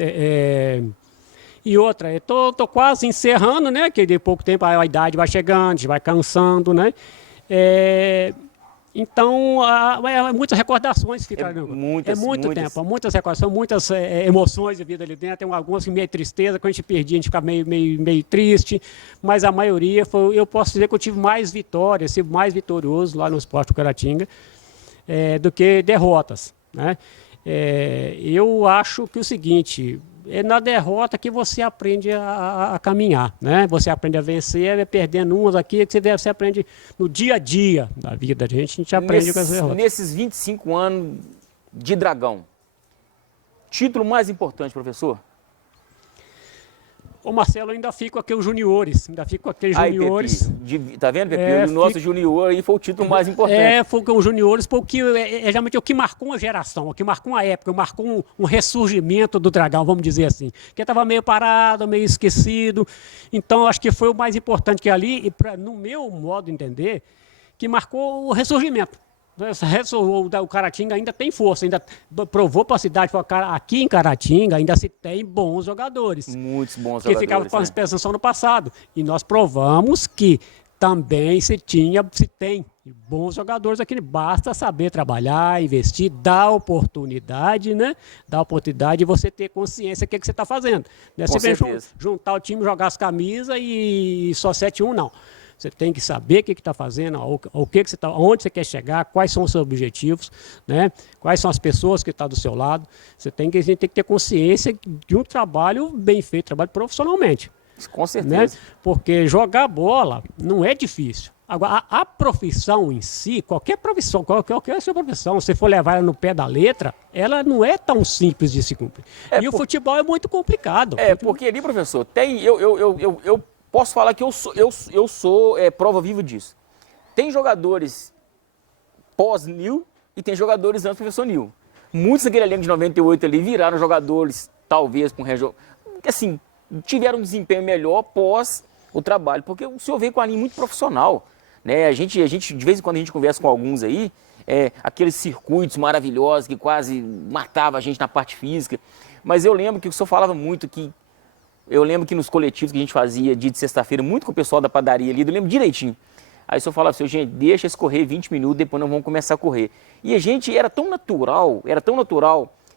E outra, eu tô quase encerrando, né? Que de pouco tempo a idade vai chegando, a gente vai cansando, né? Então, muitas recordações ficaram. Muitas, muito muitas. tempo, muitas recordações, muitas emoções de vida ali dentro. Tem algumas que meio tristeza, quando a gente perdia, a gente ficava meio triste, mas a maioria foi. Eu posso dizer que eu tive mais vitórias, fui mais vitorioso lá no Esporte Caratinga do que derrotas, né? Eu acho que o seguinte. É na derrota que você aprende a caminhar, né? Você aprende a vencer, perdendo umas aqui, que você aprende no dia a dia da vida. A gente aprende com as derrotas. Nesses 25 anos de Dragão, título mais importante, professor? Ô Marcelo, eu ainda fico com aqueles juniores, Pepe, tá vendo, Pepe? O nosso junior aí foi o título mais importante. Foi com os juniores, porque geralmente o que marcou uma geração, o que marcou uma época, marcou um ressurgimento do Dragão, vamos dizer assim. Que estava meio parado, meio esquecido. Então, acho que foi o mais importante que ali, e no meu modo de entender, que marcou o ressurgimento. O Caratinga ainda tem força, ainda provou para a cidade, aqui em Caratinga ainda se tem bons jogadores. Muitos bons jogadores. Que ficava com a expressão no passado. E nós provamos que também se tem bons jogadores aqui. Basta saber trabalhar, investir, dar oportunidade, né? Dar oportunidade e você ter consciência do que você está fazendo. Não é simplesmente juntar o time, jogar as camisas e só 7-1, não. Você tem que saber o que está fazendo, onde você quer chegar, quais são os seus objetivos, né? Quais são as pessoas que estão do seu lado. A gente tem que ter consciência de um trabalho bem feito, trabalho profissionalmente. Com certeza. Né? Porque jogar bola não é difícil. Agora, a profissão em si, qualquer sua profissão, se for levar ela no pé da letra, ela não é tão simples de se cumprir. O futebol é muito complicado. Porque ali, professor, eu posso falar que eu sou prova viva disso. Tem jogadores pós-Nil e tem jogadores antes do professor Nil. Muitos daquele elenco de 98 ali viraram jogadores, talvez, assim, tiveram um desempenho melhor pós o trabalho, porque o senhor veio com a linha muito profissional, né? A gente, de vez em quando a gente conversa com alguns aí, aqueles circuitos maravilhosos que quase matavam a gente na parte física, mas eu lembro que o senhor falava muito eu lembro que nos coletivos que a gente fazia dia de sexta-feira, muito com o pessoal da padaria ali, eu lembro direitinho. Aí o senhor falava assim, gente, deixa escorrer 20 minutos, depois nós vamos começar a correr. E a gente era tão natural,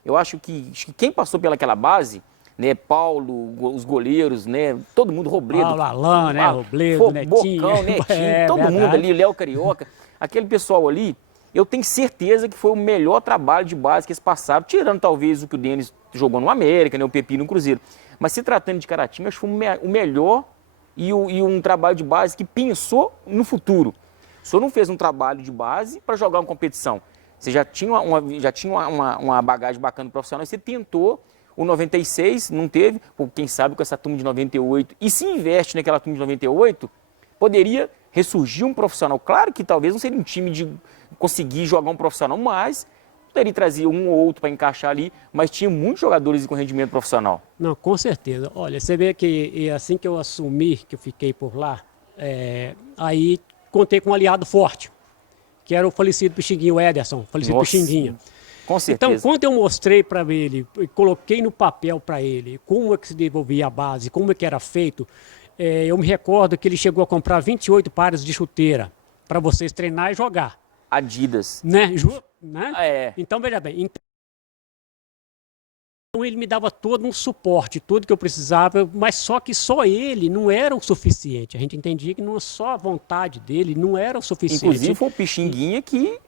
eu acho que quem passou pelaquela base, né, Paulo, os goleiros, né, todo mundo, Robledo. Paulo, Alain, né, Robledo, Netinho. Bocão, Netinho, todo mundo ali, Léo Carioca, aquele pessoal ali, eu tenho certeza que foi o melhor trabalho de base que eles passaram, tirando talvez o que o Denis jogou no América, né, o Pepi no Cruzeiro. Mas se tratando de Caratinga, acho que foi o melhor e um trabalho de base que pensou no futuro. O senhor não fez um trabalho de base para jogar uma competição. Você já tinha uma bagagem bacana profissional e você tentou o 96, não teve, quem sabe com essa turma de 98. E se investe naquela turma de 98, poderia ressurgir um profissional. Claro que talvez não seria um time de conseguir jogar um profissional, mas poderia trazer um ou outro para encaixar ali, mas tinha muitos jogadores com rendimento profissional. Não, com certeza. Olha, você vê que assim que eu assumi, que eu fiquei por lá, aí contei com um aliado forte, que era o falecido Pixinguinha, o Ederson, falecido Pixinguinha. Com certeza. Então, quando eu mostrei para ele, coloquei no papel para ele como é que se desenvolvia a base, como é que era feito, eu me recordo que ele chegou a comprar 28 pares de chuteira para vocês treinar e jogar. Adidas. Né? Então, veja bem. Então, ele me dava todo um suporte, tudo que eu precisava, mas só que só ele não era o suficiente. A gente entendia que não só a vontade dele não era o suficiente. Inclusive, foi o Pixinguinha que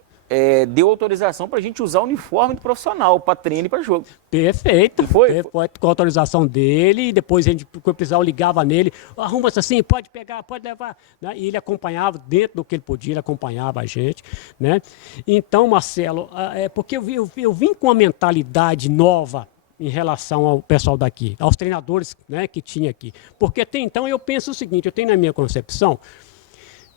deu autorização para a gente usar o uniforme do profissional para treino e para jogo. Perfeito. Foi com a autorização dele, e depois a gente, quando precisava, ligava nele, arruma-se assim, pode pegar, pode levar. Né? E ele acompanhava, dentro do que ele podia, ele acompanhava a gente. Né? Então, Marcelo, porque eu vim com uma mentalidade nova em relação ao pessoal daqui, aos treinadores, né, que tinha aqui. Porque até então eu penso o seguinte, eu tenho na minha concepção,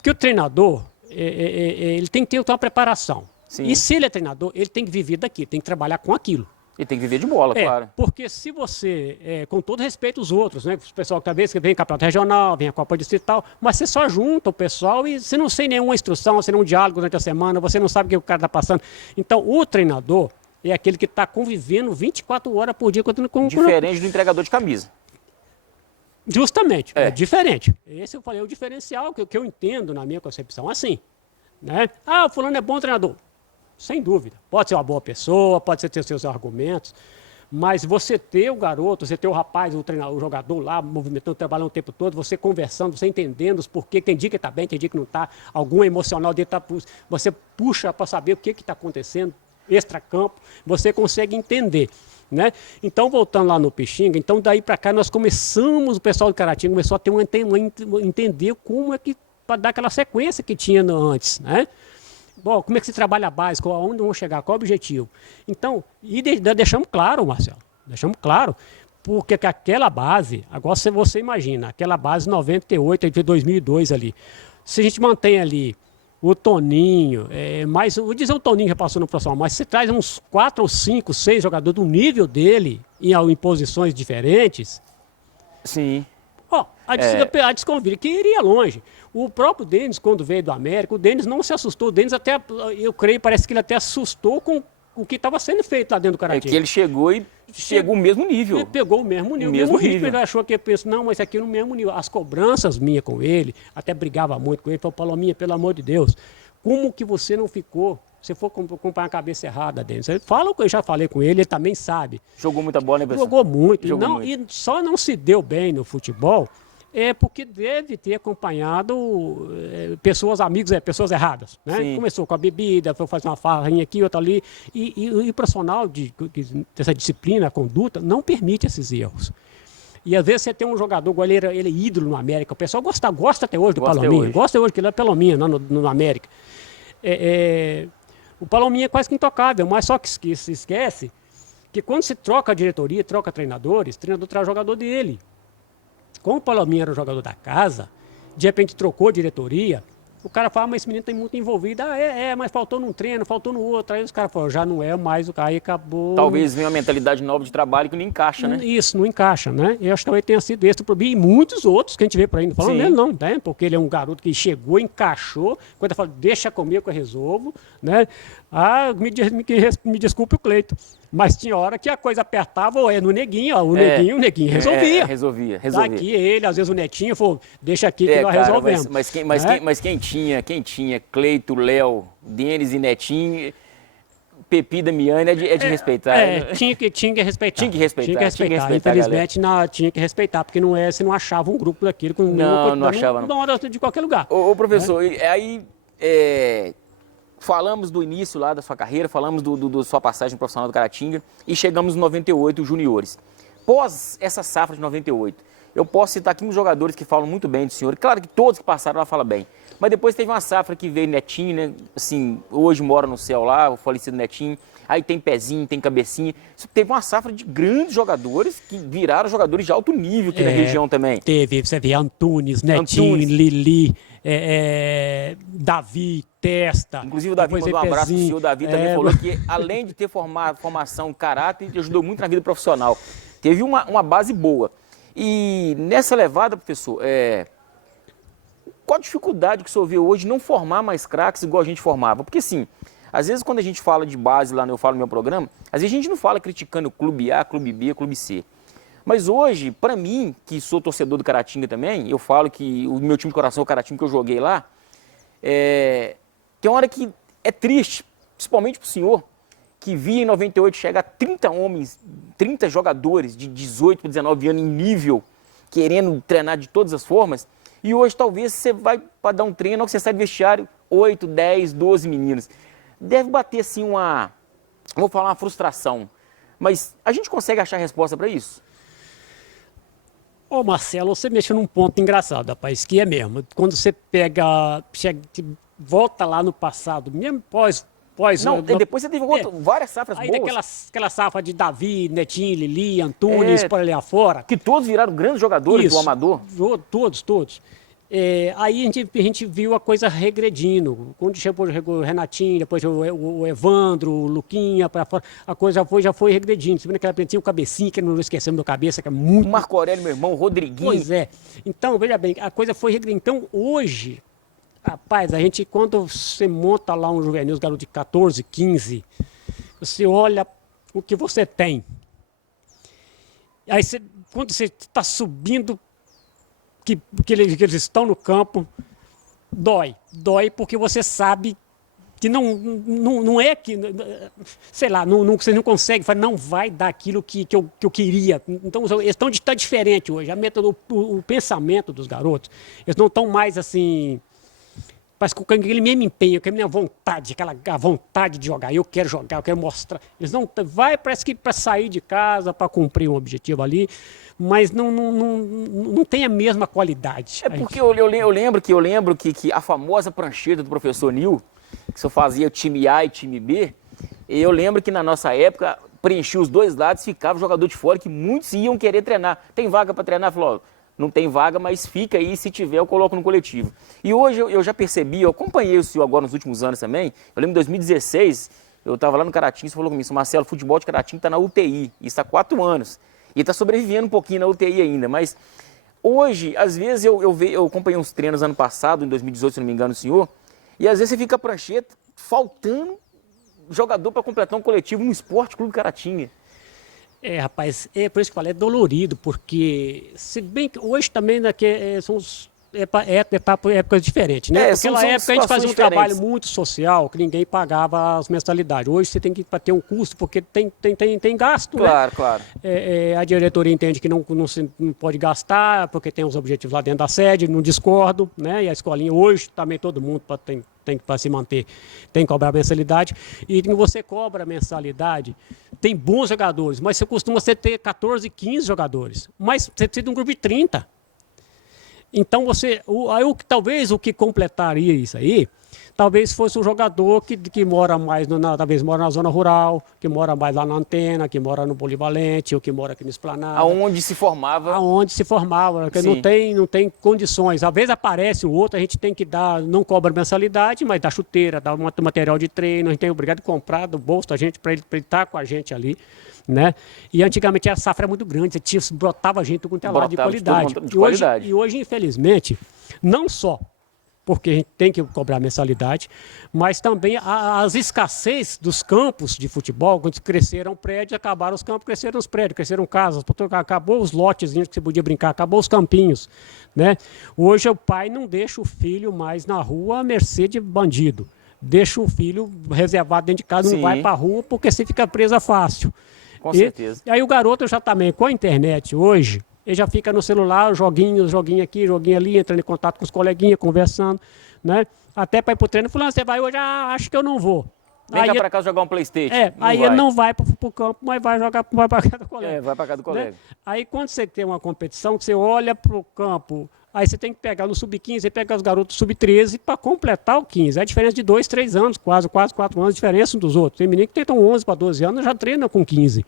que o treinador, ele tem que ter uma preparação. Sim. E se ele é treinador, ele tem que viver daqui, tem que trabalhar com aquilo. E tem que viver de bola, claro. Porque se você, com todo respeito aos outros, né, o pessoal que talvez vem campeonato regional, vem a Copa Distrital, mas você só junta o pessoal e você não tem nenhuma instrução, você não diálogo durante a semana, você não sabe o que o cara está passando. Então, o treinador é aquele que está convivendo 24 horas por dia com diferente do entregador de camisa. Justamente, é diferente. Esse eu falei, é o diferencial que eu entendo na minha concepção, assim. né? Ah, o fulano é bom treinador. Sem dúvida. Pode ser uma boa pessoa, pode ser ter seus argumentos, mas você ter o garoto, você ter o rapaz, o treinador, o jogador lá, movimentando, trabalhando o tempo todo, você conversando, você entendendo os porquê, tem dia que está bem, tem dia que não está, algum emocional dele tá, você puxa para saber o que está acontecendo, extracampo, você consegue entender. Né? Então, voltando lá no Pixinga, então daí para cá nós começamos, o pessoal do Caratinga começou a ter entender como é que, para dar aquela sequência que tinha antes, né? Bom, como é que se trabalha a base, aonde vamos chegar, qual é o objetivo? Então, e deixamos claro, Marcelo, deixamos claro, porque aquela base, agora se você imagina, aquela base 98 de 2002 ali, se a gente mantém ali o Toninho, vou dizer o Toninho que já passou no profissional, mas você traz uns 4 ou 5, 6 jogadores do nível dele, em posições diferentes. Sim. A desconvida que iria longe. O próprio Denis, quando veio do América, o Denis não se assustou. O Denis até, eu creio, parece que ele até assustou com o que estava sendo feito lá dentro do Caratinga. É que ele chegou e pegou o mesmo nível. Ele pegou o mesmo nível. O mesmo nível. Ele achou que pensou, não, mas aqui no mesmo nível. As cobranças minhas com ele, até brigava muito com ele, falou, Palominha, pelo amor de Deus, como que você não ficou? Você for comprar a cabeça errada, Denis. Ele fala o que eu já falei com ele, ele também sabe. Jogou muita bola, né, pessoal? Jogou muito. Jogou muito. E só não se deu bem no futebol porque deve ter acompanhado pessoas, amigos, pessoas erradas. Né? Começou com a bebida, foi fazer uma farrinha aqui, outra ali. E o profissional dessa disciplina, a conduta, não permite esses erros. E às vezes você tem um jogador, igual ele é ídolo no América, o pessoal gosta até hoje do Palominha, gosta hoje que ele é Palominha no América. O Palominha é quase que intocável, mas só que se esquece que quando se troca a diretoria, troca treinadores, o treinador traz o jogador dele. Como o Palominha era o jogador da casa, de repente trocou a diretoria, o cara fala, mas esse menino tem muito envolvido. Mas faltou num treino, faltou no outro. Aí os caras falaram, já não é mais o cara, aí acabou. Talvez venha uma mentalidade nova de trabalho que não encaixa, né? Isso, não encaixa, né? Eu acho que talvez tenha sido esse o problema. E muitos outros que a gente vê por aí, não falando nele não, né? Porque ele é um garoto que chegou, encaixou, quando fala, deixa comigo que eu resolvo, né? Me desculpe o Cleito, mas tinha hora que a coisa apertava, ou no Neguinho, ó, o Neguinho resolvia. Resolvia. Daqui ele, às vezes o Netinho, falou, deixa aqui que nós resolvemos. Mas quem tinha Cleito, Léo, Denis e Netinho, Pepi, Damiani, é de respeitar. Tinha que respeitar. Tinha que respeitar. Infelizmente, tinha que respeitar, porque você não achava um grupo daquilo. Não achava. De qualquer lugar. Ô professor, aí falamos do início lá da sua carreira, falamos da sua passagem profissional do Caratinga e chegamos nos 98 juniores. Pós essa safra de 98, eu posso citar aqui uns jogadores que falam muito bem do senhor. Claro que todos que passaram lá falam bem. Mas depois teve uma safra que veio Netinho, né? Assim, hoje mora no céu lá, o falecido Netinho. Aí tem Pezinho, tem Cabecinha. Teve uma safra de grandes jogadores que viraram jogadores de alto nível aqui na região também. Teve, você vê, Antunes, Netinho, Lili, Davi, Testa. Inclusive o Davi mandou um abraço pro senhor. O Davi também falou que, além de ter formação, caráter, ele ajudou muito na vida profissional. Teve uma base boa. E nessa levada, professor, qual a dificuldade que o senhor vê hoje de não formar mais craques igual a gente formava? Porque, assim, às vezes quando a gente fala de base lá, eu falo no meu programa, às vezes a gente não fala criticando o clube A, clube B, clube C. Mas hoje, para mim, que sou torcedor do Caratinga também, eu falo que o meu time de coração é o Caratinga que eu joguei lá, tem uma hora que é triste, principalmente para o senhor, que via em 98 chegar 30 homens, 30 jogadores de 18 para 19 anos em nível, querendo treinar de todas as formas, e hoje talvez você vai para dar um treino, ou você sai do vestiário, 8, 10, 12 meninos. Deve bater assim vou falar uma frustração, mas a gente consegue achar resposta para isso? Ô Marcelo, você mexeu num ponto engraçado, rapaz, que é mesmo. Quando você volta lá no passado, mesmo depois você teve várias safras boas. Aí aquela safra de Davi, Netinho, Lili, Antunes, por ali afora. Que todos viraram grandes jogadores do amador. Todos. Aí a gente viu a coisa regredindo. Quando chegou o Renatinho, depois o Evandro, o Luquinha, para fora, a coisa já foi regredindo. Você vê naquela tinha o Cabecinha, que não esquecemos do Cabeça, que é muito... O Marco Aurélio, meu irmão, o Rodriguinho. Pois é. Então, veja bem, a coisa foi regredindo. Então, hoje, rapaz, quando você monta lá um juvenil, os garotos de 14, 15, você olha o que você tem. Aí, quando você está subindo, que eles estão no campo, Dói porque você sabe que não é que, sei lá, você não consegue, não vai dar aquilo que eu queria. Então, eles está diferente hoje. O pensamento dos garotos, eles não estão mais assim, parece com aquele mesmo empenho, com a minha vontade, a vontade de jogar. Eu quero jogar, eu quero mostrar. Eles não parece que para sair de casa, para cumprir um objetivo ali, mas não tem a mesma qualidade. É porque eu lembro que a famosa prancheta do professor Nil, que só fazia time A e time B, eu lembro que na nossa época preenchia os dois lados, ficava o jogador de fora, que muitos iam querer treinar. Tem vaga para treinar? Falou, não tem vaga, mas fica aí, se tiver eu coloco no coletivo. E hoje eu já percebi, eu acompanhei o senhor agora nos últimos anos também, eu lembro em 2016, eu estava lá no Caratinga, você falou comigo, Marcelo, futebol de Caratinga está na UTI, isso há 4 anos, e está sobrevivendo um pouquinho na UTI ainda, mas hoje, às vezes eu acompanhei uns treinos ano passado, em 2018, se não me engano, o senhor, e às vezes você fica a prancheta, faltando jogador para completar um coletivo no Esporte Clube Caratinga. Rapaz, por isso que eu falei, é dolorido, porque se bem que hoje também são épocas diferentes, né? Naquela época a gente fazia um trabalho muito social, que ninguém pagava as mensalidades. Hoje você tem que ter um custo, porque tem gasto, claro, né? Claro. A diretoria entende que não pode gastar, porque tem os objetivos lá dentro da sede, não discordo, né? E a escolinha hoje também todo mundo tem que para se manter, tem que cobrar mensalidade. E quando você cobra mensalidade, tem bons jogadores, mas você costuma ter 14, 15 jogadores. Mas você precisa de um grupo de 30. Então talvez o que completaria isso aí, talvez fosse um jogador que mora mais, talvez mora na zona rural, que mora mais lá na Antena, que mora no Polivalente, ou que mora aqui no Esplanada. Aonde se formava, porque não tem condições. Às vezes aparece o outro, a gente tem que dar, não cobra mensalidade, mas dá chuteira, dá material de treino, a gente tem obrigado a comprar do bolso da gente para ele estar com a gente ali. Né? E antigamente a safra era muito grande, você brotava gente com lado de qualidade. E hoje, infelizmente, não só porque a gente tem que cobrar mensalidade, mas também as escassez dos campos de futebol, quando cresceram prédios, acabaram os campos, cresceram os prédios, cresceram casas, acabou os lotezinhos que você podia brincar, acabou os campinhos. Né? Hoje o pai não deixa o filho mais na rua à mercê de bandido. Deixa o filho reservado dentro de casa, não vai para a rua porque você fica presa fácil. Com certeza. E aí o garoto já também, com a internet hoje, ele já fica no celular, joguinho aqui, joguinho ali, entrando em contato com os coleguinhas, conversando, né? Até para ir pro treino, falando, você vai hoje? Acho que eu não vou. Vem cá para casa jogar um PlayStation. Ele não vai pro campo, mas vai para casa do colega. Vai para casa do colega. Né? Aí quando você tem uma competição, você olha pro campo, aí você tem que pegar no sub-15, você pega os garotos sub-13 para completar o 15. É a diferença de 2, 3 anos, quase 4 anos de diferença um dos outros. Tem menino que tem 11 para 12 anos, já treina com 15.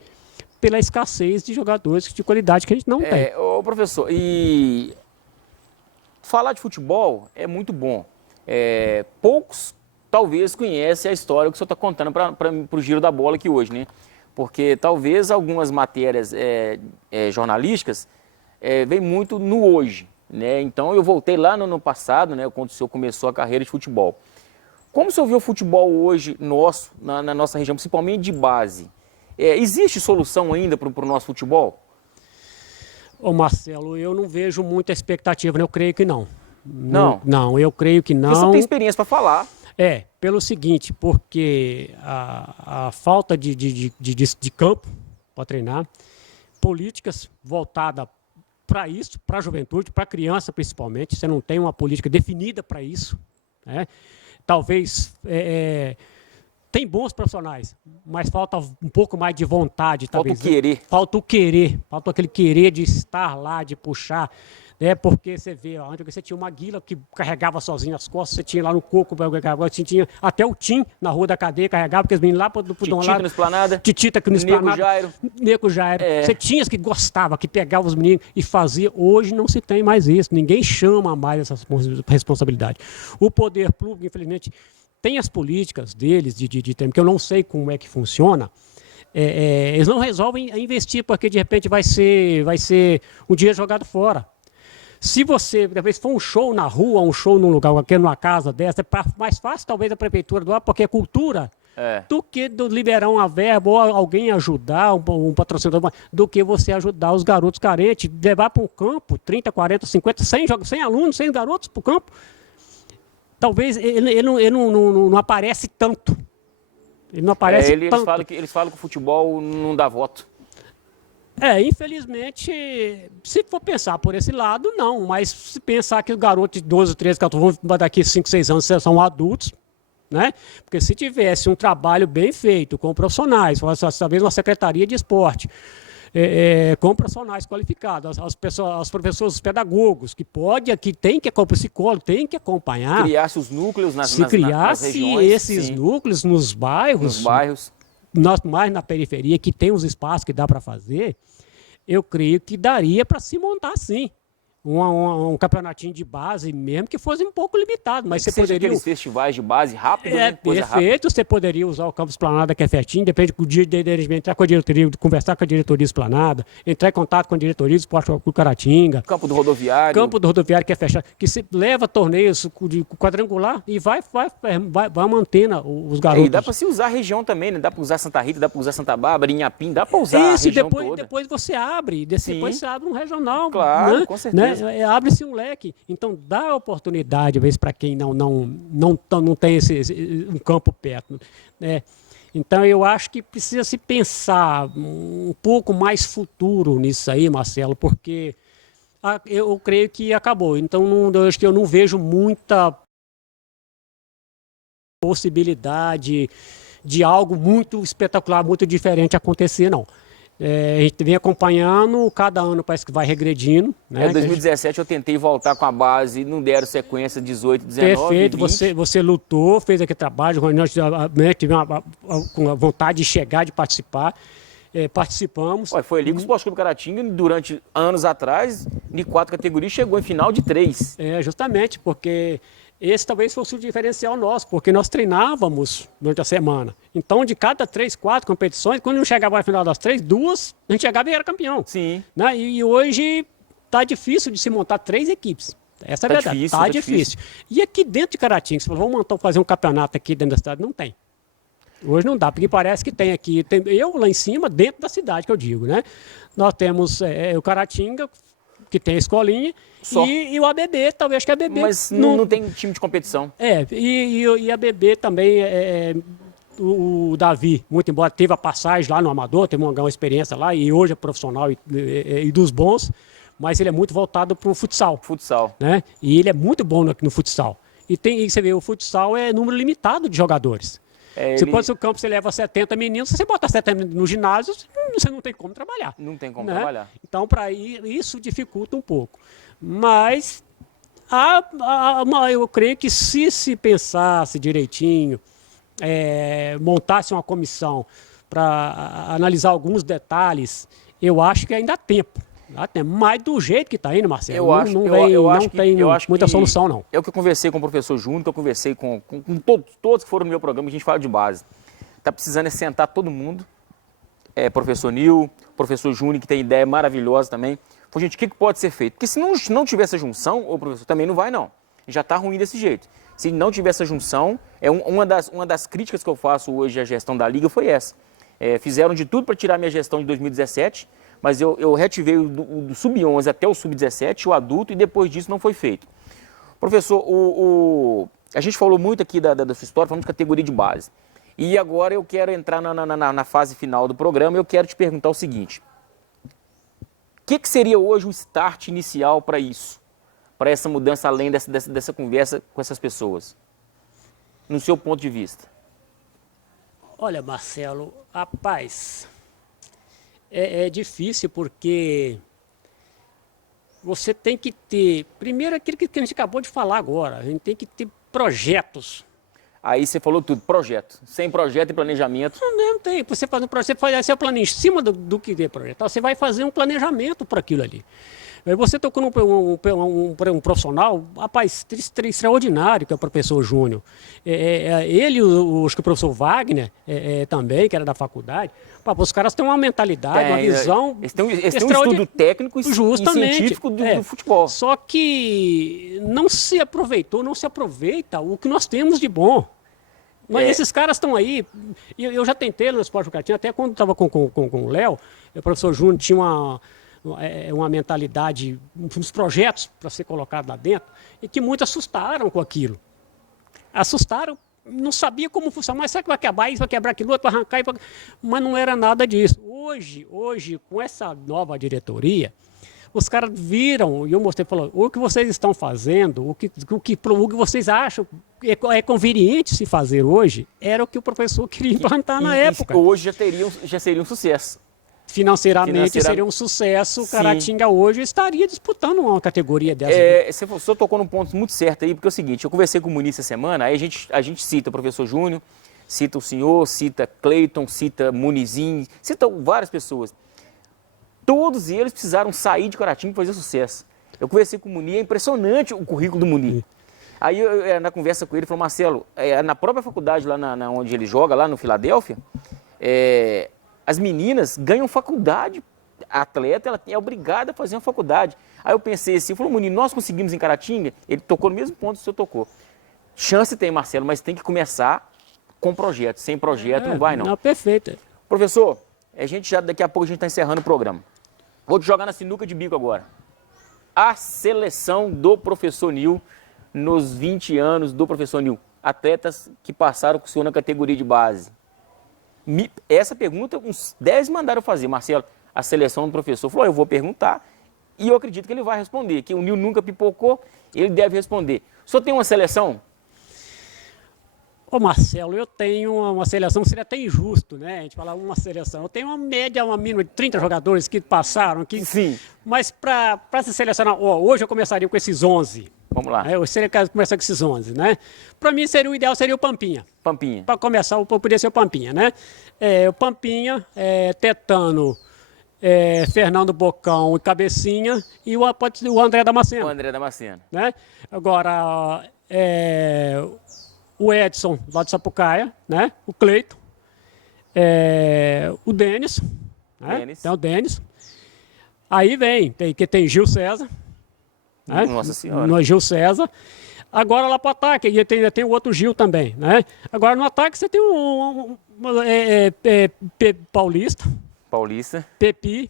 Pela escassez de jogadores de qualidade que a gente não tem. Ô professor, e falar de futebol é muito bom. Poucos talvez conhecem a história que o senhor está contando para o Giro da Bola aqui hoje, né? Porque talvez algumas matérias jornalísticas vêm muito no hoje, né? Então eu voltei lá no ano passado, né, quando o senhor começou a carreira de futebol. Como o senhor vê o futebol hoje nosso, na nossa região, principalmente de base? Existe solução ainda para o nosso futebol? Ô Marcelo, eu não vejo muita expectativa, né? Eu creio que não. Não? Não, eu creio que não. Porque você tem experiência para falar. Pelo seguinte, porque a falta de campo para treinar, políticas voltadas para isso, para a juventude, para a criança principalmente, você não tem uma política definida para isso, né? Talvez... tem bons profissionais, mas falta um pouco mais de vontade. Falta o querer. Falta aquele querer de estar lá, de puxar. Né? Porque você vê, onde você tinha uma guila que carregava sozinho as costas, você tinha lá no coco, você tinha até o Tim na Rua da Cadeia, carregava, porque eles vinham lá para o Titita no Esplanada. Titita no Esplanada. Nego Jairo. Você tinha que gostava, que pegava os meninos e fazia. Hoje não se tem mais isso, ninguém chama mais essa responsabilidade. O poder público, infelizmente, tem as políticas deles de tempo, que eu não sei como é que funciona. Eles não resolvem investir, porque de repente vai ser um dia jogado fora. Se você, talvez, for um show na rua, um show num lugar, numa casa dessa, é mais fácil talvez a prefeitura doar, porque é cultura, do que liberar uma verba ou alguém ajudar, um patrocinador, do que você ajudar os garotos carentes, levar para um campo 30, 40, 50, 100 alunos, 100 garotos para o campo. talvez ele não aparece tanto. Ele não aparece tanto. Eles falam que o futebol não dá voto. Infelizmente, se for pensar por esse lado, não. Mas se pensar que os garotos de 12, 13, 14, daqui 5, 6 anos são adultos, né? Porque se tivesse um trabalho bem feito com profissionais, talvez uma secretaria de esporte, com profissionais qualificados, os professores, os pedagogos, que tem que acompanhar, o psicólogo tem que acompanhar. Criasse os núcleos nas regiões, esses núcleos nos bairros, mais na periferia, que tem os espaços que dá para fazer, eu creio que daria para se montar sim. Um campeonatinho de base mesmo que fosse um pouco limitado, mas você poderia... aqueles festivais de base rápido, né? Perfeito, você poderia usar o Campo Esplanada que é pertinho, depende do dia de dirigimento, entrar com a diretoria, conversar com a diretoria Esplanada, entrar em contato com a diretoria do Esporte Clube Caratinga. Campo do Rodoviário que é fechado, que se leva torneios de quadrangular e vai mantendo os garotos. E dá para se usar a região também, né? Dá para usar Santa Rita, dá para usar Santa Bárbara, Inhapim, dá para usar a região toda. Depois você abre, depois você abre um regional. Claro, né? com certeza. Abre-se um leque, então dá oportunidade, às vezes, para quem não tem um campo perto. Né? Então eu acho que precisa se pensar um pouco mais futuro nisso aí, Marcelo, porque eu creio que acabou. Então eu acho que eu não vejo muita possibilidade de algo muito espetacular, muito diferente acontecer, não. A gente vem acompanhando, cada ano parece que vai regredindo. Né? Em 2017 eu tentei voltar com a base, não deram sequência 18, 19, perfeito, 20. Você lutou, fez aquele trabalho, nós tivemos a vontade de chegar, de participar, participamos. Foi ali que o Esporte Clube Caratinga, durante anos atrás, de 4 categorias, chegou em final de 3. Justamente, porque... Esse talvez fosse o diferencial nosso, porque nós treinávamos durante a semana. Então, de cada 3, 4 competições, quando não chegava ao final das 3, 2, a gente chegava e era campeão. Sim. Né? E hoje está difícil de se montar 3 equipes. Essa é a verdade. Está difícil. E aqui dentro de Caratinga, se vamos fazer um campeonato aqui dentro da cidade, não tem. Hoje não dá, porque parece que tem aqui. Eu lá em cima, dentro da cidade, que eu digo, né? Nós temos o Caratinga, que tem a escolinha, e o ABB, talvez que a ABB... Mas não tem time de competição. E a ABB também, o Davi, muito embora teve a passagem lá no Amador, teve uma experiência lá, e hoje é profissional e dos bons, mas ele é muito voltado para o futsal. Né? E ele é muito bom no futsal. E você vê, o futsal é número limitado de jogadores. Se o campo você leva 70 meninos, se você botar 70 meninos no ginásio, você não tem como trabalhar. Não tem como né? trabalhar. Então, para isso dificulta um pouco. Mas eu creio que se pensasse direitinho, montasse uma comissão para analisar alguns detalhes, eu acho que ainda há tempo. Mas do jeito que está indo, Marcelo, não tem muita solução, não. É o que eu conversei com o professor Júnior, que eu conversei com todos que foram no meu programa, a gente fala de base. Está precisando sentar todo mundo, professor Nil, professor Júnior, que tem ideia maravilhosa também. Falei, gente, o que pode ser feito? Porque se não tiver essa junção, o professor também não vai, não. Já está ruim desse jeito. Se não tiver essa junção, uma das críticas que eu faço hoje à gestão da Liga foi essa. Fizeram de tudo para tirar minha gestão de 2017, mas eu reativei do sub-11 até o sub-17, o adulto, e depois disso não foi feito. Professor, a gente falou muito aqui da sua história, falando de categoria de base. E agora eu quero entrar na fase final do programa e eu quero te perguntar o seguinte. O que seria hoje o start inicial para isso? Para essa mudança, além dessa conversa com essas pessoas? No seu ponto de vista. Olha, Marcelo, rapaz... É difícil porque você tem que ter, primeiro aquilo que a gente acabou de falar agora, a gente tem que ter projetos. Aí você falou tudo, projeto. Sem projeto e planejamento. Não tem, você faz um projeto, você faz seu plano em cima do que é projeto, você vai fazer um planejamento para aquilo ali. Você tocou um profissional, rapaz, extraordinário, que é o professor Júnior. Ele, acho que o professor Wagner também, que era da faculdade, os caras têm uma mentalidade, uma visão. Eles têm um estudo técnico e científico do futebol. Só que não se aproveitou, não se aproveita o que nós temos de bom. Esses caras estão aí, eu já tentei no Esporte Clube, até quando estava com o Léo, o professor Júnior tinha uma mentalidade, uns projetos para ser colocado lá dentro, e que muitos assustaram com aquilo. assustaram, não sabia como funcionar, mas será que vai quebrar isso, vai quebrar aquilo outro, vai arrancar, mas não era nada disso. Hoje, com essa nova diretoria, os caras viram, e eu mostrei, falou, o que vocês estão fazendo, o que vocês acham é conveniente se fazer hoje, era o que o professor queria implantar na época. Hoje já seria um sucesso. Financeiramente seria um sucesso, o Caratinga hoje estaria disputando uma categoria dessa. Você tocou num ponto muito certo aí, porque é o seguinte, eu conversei com o Muniz essa semana, aí a gente cita o professor Júnior, cita o senhor, cita Cleiton, cita Munizinho, cita várias pessoas. Todos eles precisaram sair de Caratinga para fazer sucesso. Eu conversei com o Muniz, é impressionante o currículo do Muniz. Aí, na conversa com ele, ele falou, Marcelo, na própria faculdade, lá onde ele joga, lá no Filadélfia, as meninas ganham faculdade, a atleta ela é obrigada a fazer uma faculdade. Aí eu pensei assim, falou, Muniz, nós conseguimos em Caratinga? Ele tocou no mesmo ponto que o senhor tocou. Chance tem, Marcelo, mas tem que começar com projeto. Sem projeto não vai, não. Não, perfeito. Professor, daqui a pouco a gente está encerrando o programa. Vou te jogar na sinuca de bico agora. A seleção do professor Nil, nos 20 anos do professor Nil. Atletas que passaram com o senhor na categoria de base. Essa pergunta, uns 10 mandaram fazer. Marcelo, a seleção do professor falou, eu vou perguntar. E eu acredito que ele vai responder. Que o Nil nunca pipocou, ele deve responder. O senhor tem uma seleção? Ô Marcelo, eu tenho uma seleção, seria até injusto, né? A gente falar uma seleção. Eu tenho uma média, uma mínima de 30 jogadores que passaram aqui. Sim. Mas para se selecionar, hoje eu começaria com esses 11. Vamos lá. Eu seria começar com esses 11, né? Para mim, o ideal seria o Pampinha. Pampinha. Para começar, poderia ser o Pampinha, né? O Pampinha, Tetano, Fernando Bocão e Cabecinha e o André Damasceno. O André Damasceno. Né? Agora, o Edson, lá de Sapucaia, né? O Cleiton, o Denis, né? Tem o Denis. Aí tem Gil César. Né? Nossa Senhora. No Gil César. Agora lá para o ataque, e tem o outro Gil também, né? Agora no ataque você tem Paulista. Pepi.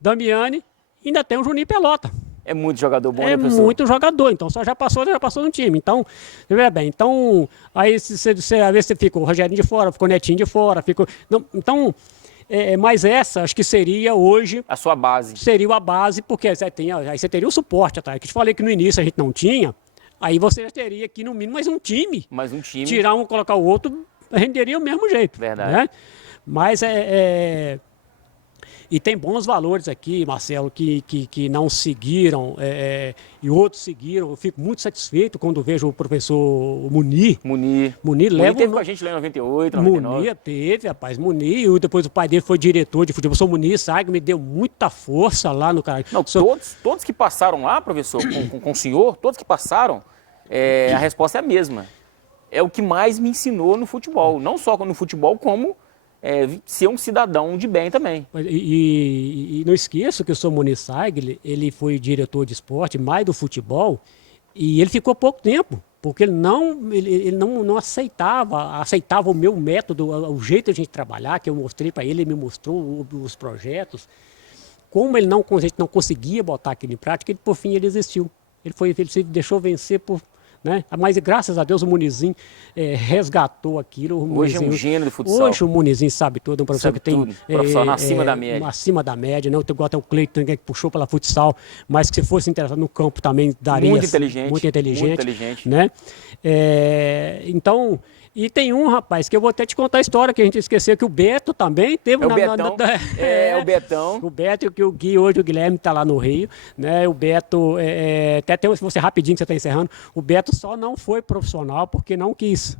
Damiani, e ainda tem o Juninho Pelota. É muito jogador bom, né, professor? É muito jogador, então já passou no time. Então, veja bem, aí às vezes você fica o Rogerinho de fora, ficou o Netinho de fora, então, mas essa acho que seria hoje... A sua base. Seria a base, porque aí você teria o suporte atrás. Que eu te falei que no início a gente não tinha, aí você já teria aqui no mínimo mais um time. Tirar um, colocar o outro, renderia o mesmo jeito. Verdade. Né? Mas e tem bons valores aqui, Marcelo, que não seguiram e outros seguiram. Eu fico muito satisfeito quando vejo o professor Muniz. Muniz teve com a gente lá em 98, 99. Muniz teve, rapaz. Muniz, depois o pai dele foi diretor de futebol. O professor Muniz, sabe, me deu muita força lá no cara. Não, todos que passaram lá, professor, com o senhor, todos que passaram, a resposta é a mesma. É o que mais me ensinou no futebol. Não só no futebol, como... ser um cidadão de bem também. E não esqueça que o senhor Muniz Sagli, ele foi diretor de esporte, mais do futebol, e ele ficou pouco tempo, porque ele não aceitava o meu método, o jeito de a gente trabalhar, que eu mostrei para ele, ele me mostrou os projetos. Como a gente não conseguia botar aquilo em prática, por fim ele desistiu. Ele se deixou vencer por... Né? Mas graças a Deus o Munizinho resgatou aquilo. Hoje é um gênio do futsal. Hoje o Munizinho sabe tudo, é um professor que tem... profissional acima da média. Acima da média, né? Igual até o Cleiton que puxou pela futsal, mas que se fosse interessado no campo também daria... Muito inteligente. Muito inteligente. Né? Então... E tem um, rapaz, que eu vou até te contar a história, que a gente esqueceu, que o Beto também teve... o Betão. O Beto, que o Gui, hoje o Guilherme está lá no Rio, né? O Beto, até tem você rapidinho que você está encerrando, o Beto só não foi profissional porque não quis.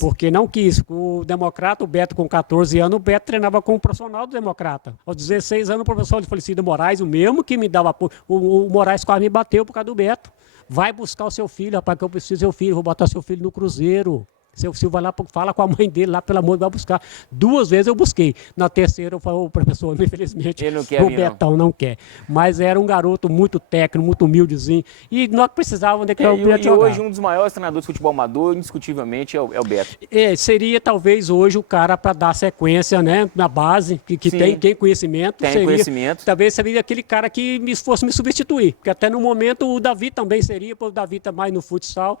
Porque não quis. O Democrata, o Beto com 14 anos, o Beto treinava como profissional do Democrata. Aos 16 anos, o professor de Falecido Moraes, o mesmo que me dava apoio, o Moraes quase me bateu por causa do Beto. Vai buscar o seu filho, rapaz, que eu preciso do seu filho, vou botar seu filho no Cruzeiro. Seu filho vai lá, fala com a mãe dele lá, pelo amor de Deus, vai buscar. 2 vezes eu busquei. Na terceira eu falei, professor, infelizmente, o Betão não quer. Mas era um garoto muito técnico, muito humildezinho. E nós precisávamos de que o Beto jogar. E hoje um dos maiores treinadores de futebol amador, indiscutivelmente, é o Beto. Seria talvez hoje o cara para dar sequência, né, na base, que tem conhecimento. Talvez seria aquele cara que fosse me substituir. Porque até no momento o Davi também seria, porque o Davi está mais no futsal.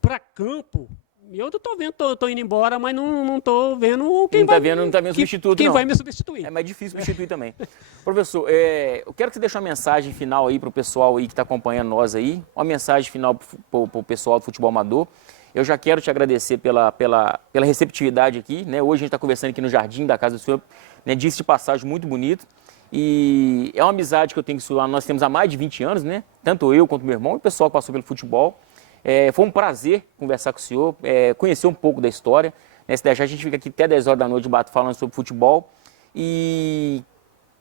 Para campo, eu tô vendo, tô indo embora, mas não tô vendo quem não tá vendo substituto, quem não. vai me substituir. É mais difícil substituir também. Professor, eu quero que você deixe uma mensagem final aí para o pessoal aí que está acompanhando nós aí, uma mensagem final para o pessoal do futebol amador. Eu já quero te agradecer pela receptividade aqui, né? Hoje a gente está conversando aqui no jardim da casa do senhor, né? Disse de passagem muito bonito. E é uma amizade que eu tenho que nós temos há mais de 20 anos, né? Tanto eu quanto meu irmão e o pessoal que passou pelo futebol. Foi um prazer conversar com o senhor, conhecer um pouco da história. Né? Se deixar, a gente fica aqui até 10 horas da noite falando sobre futebol. E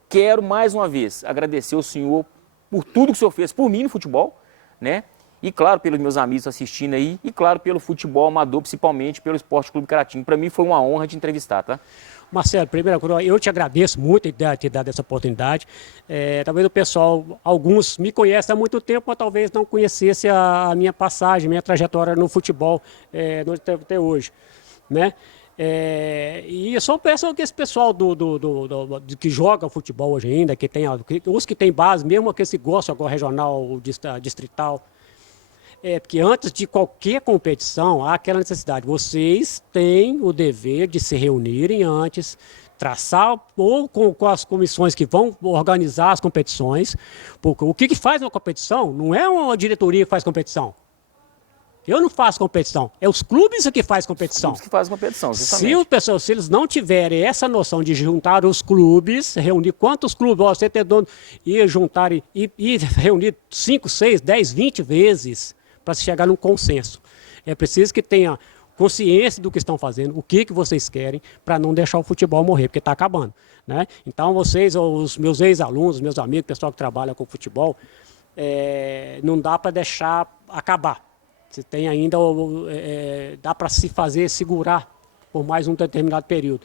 quero mais uma vez agradecer ao senhor por tudo que o senhor fez por mim no futebol, né? E claro, pelos meus amigos assistindo aí, e claro, pelo futebol amador, principalmente pelo Esporte Clube Caratinga. Para mim foi uma honra te entrevistar, tá? Marcelo, primeira coisa, eu te agradeço muito de ter dado essa oportunidade. Talvez o pessoal, alguns me conhecem há muito tempo, mas talvez não conhecesse a minha passagem, minha trajetória no futebol até hoje, né? E eu só peço que esse pessoal que joga futebol hoje ainda, os que têm base, mesmo aqueles que gostam agora regional, distrital, porque antes de qualquer competição há aquela necessidade. Vocês têm o dever de se reunirem antes, traçar ou com as comissões que vão organizar as competições, porque o que faz uma competição não é uma diretoria que faz competição. Eu não faço competição, é os clubes que fazem competição. Os clubes que fazem competição, justamente. Se eles não tiverem essa noção de juntar os clubes, reunir quantos clubes, você ter dono, e juntar e reunir 5, 6, 10, 20 vezes para se chegar num consenso. É preciso que tenha consciência do que estão fazendo, o que vocês querem, para não deixar o futebol morrer, porque está acabando, né? Então vocês, os meus ex-alunos, meus amigos, pessoal que trabalha com futebol, não dá para deixar acabar. Você tem ainda, dá para se fazer segurar por mais um determinado período.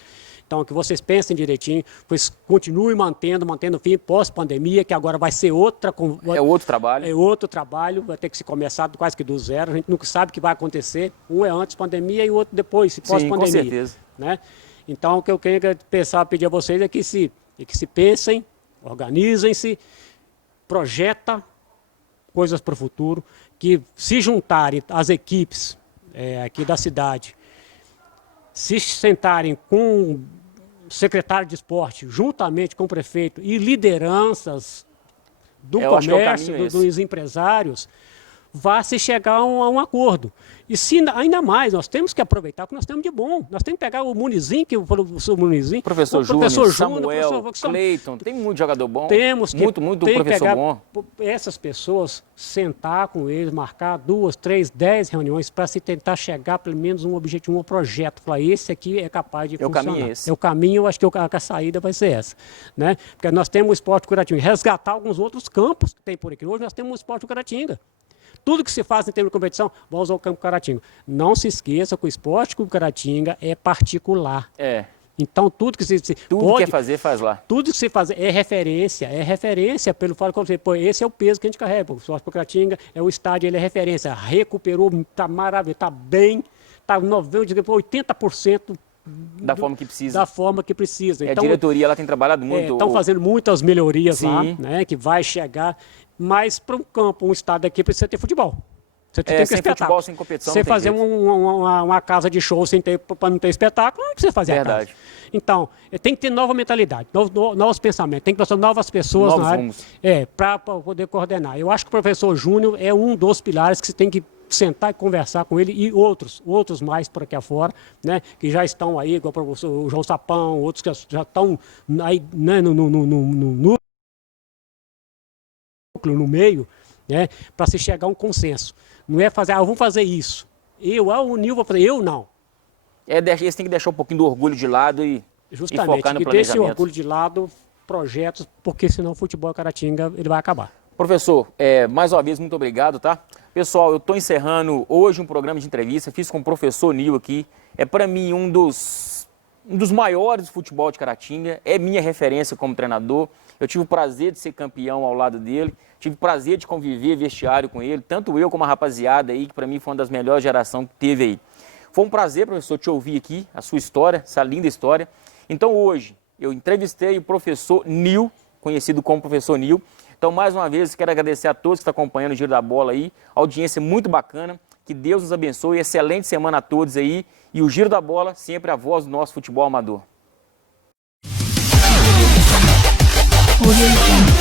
Então, que vocês pensem direitinho, pois continuem mantendo firme pós-pandemia, que agora vai ser outra... É outro trabalho. É outro trabalho, vai ter que se começar quase que do zero. A gente nunca sabe o que vai acontecer. Um é antes pandemia e o outro depois, pós-pandemia. Com certeza. Né? Então, o que eu queria pedir a vocês é que se pensem, organizem-se, projeta coisas para o futuro, que se juntarem as equipes aqui da cidade, se sentarem com o secretário de esporte, juntamente com o prefeito e lideranças do comércio, dos empresários, vai se chegar a um acordo. E ainda mais, nós temos que aproveitar o que nós temos de bom. Nós temos que pegar o Munizinho, que eu falo o Munizinho. Professor Júnior, Samuel, Cleiton, tem muito jogador bom. Temos que muito professor bom. Essas pessoas, sentar com eles, marcar 2, 3, 10 reuniões para se tentar chegar pelo menos um objetivo, um projeto. Falar, esse aqui é capaz de funcionar. O caminho é esse. É o caminho, eu acho que a saída vai ser essa. Né? Porque nós temos o Esporte Curatinga, resgatar alguns outros campos que tem por aqui. Hoje nós temos o Esporte Curatinga. Tudo que se faz em termos de competição, vamos ao Campo Caratinga. Não se esqueça que o Esporte Clube Caratinga é particular. Então, tudo que quer fazer, faz lá. Tudo que se faz é referência pelo fato que você, esse é o peso que a gente carrega. O Esporte Clube Caratinga o estádio, ele é referência. Recuperou, está maravilhoso, está bem, está 80%. Da forma que precisa. Da forma que precisa. Então, a diretoria ela tem trabalhado muito. Estão fazendo muitas melhorias lá, né, que vai chegar. Mas para um campo, um estádio aqui, precisa ter futebol. Você tem que ter espetáculo. Futebol, sem competição, você fazer uma casa de show para não ter espetáculo, não precisa fazer a casa. Então, tem que ter nova mentalidade, novos pensamentos, tem que ter novas pessoas na área para poder coordenar. Eu acho que o professor Júnior é um dos pilares que você tem que sentar e conversar com ele, e outros mais por aqui afora, né, que já estão aí, igual o professor João Sapão, outros que já estão aí, né, no meio, né, para se chegar a um consenso. Não é fazer, vamos fazer isso. O Nil vai fazer, eu não. Eles têm que deixar um pouquinho do orgulho de lado e focar no planejamento. Deixe o orgulho de lado, projetos, porque senão o futebol Caratinga ele vai acabar. Professor, mais uma vez, muito obrigado, tá? Pessoal, eu estou encerrando hoje um programa de entrevista, fiz com o professor Nil aqui. É para mim um dos maiores do futebol de Caratinga, é minha referência como treinador. Eu tive o prazer de ser campeão ao lado dele, tive o prazer de conviver vestiário com ele, tanto eu como a rapaziada aí, que para mim foi uma das melhores gerações que teve aí. Foi um prazer, professor, te ouvir aqui, a sua história, essa linda história. Então hoje, eu entrevistei o professor Nil, conhecido como professor Nil. Então, mais uma vez, quero agradecer a todos que estão acompanhando o Giro da Bola aí, audiência muito bacana. Que Deus nos abençoe, excelente semana a todos aí. E o Giro da Bola, sempre a voz do nosso futebol amador. Audio Jungle.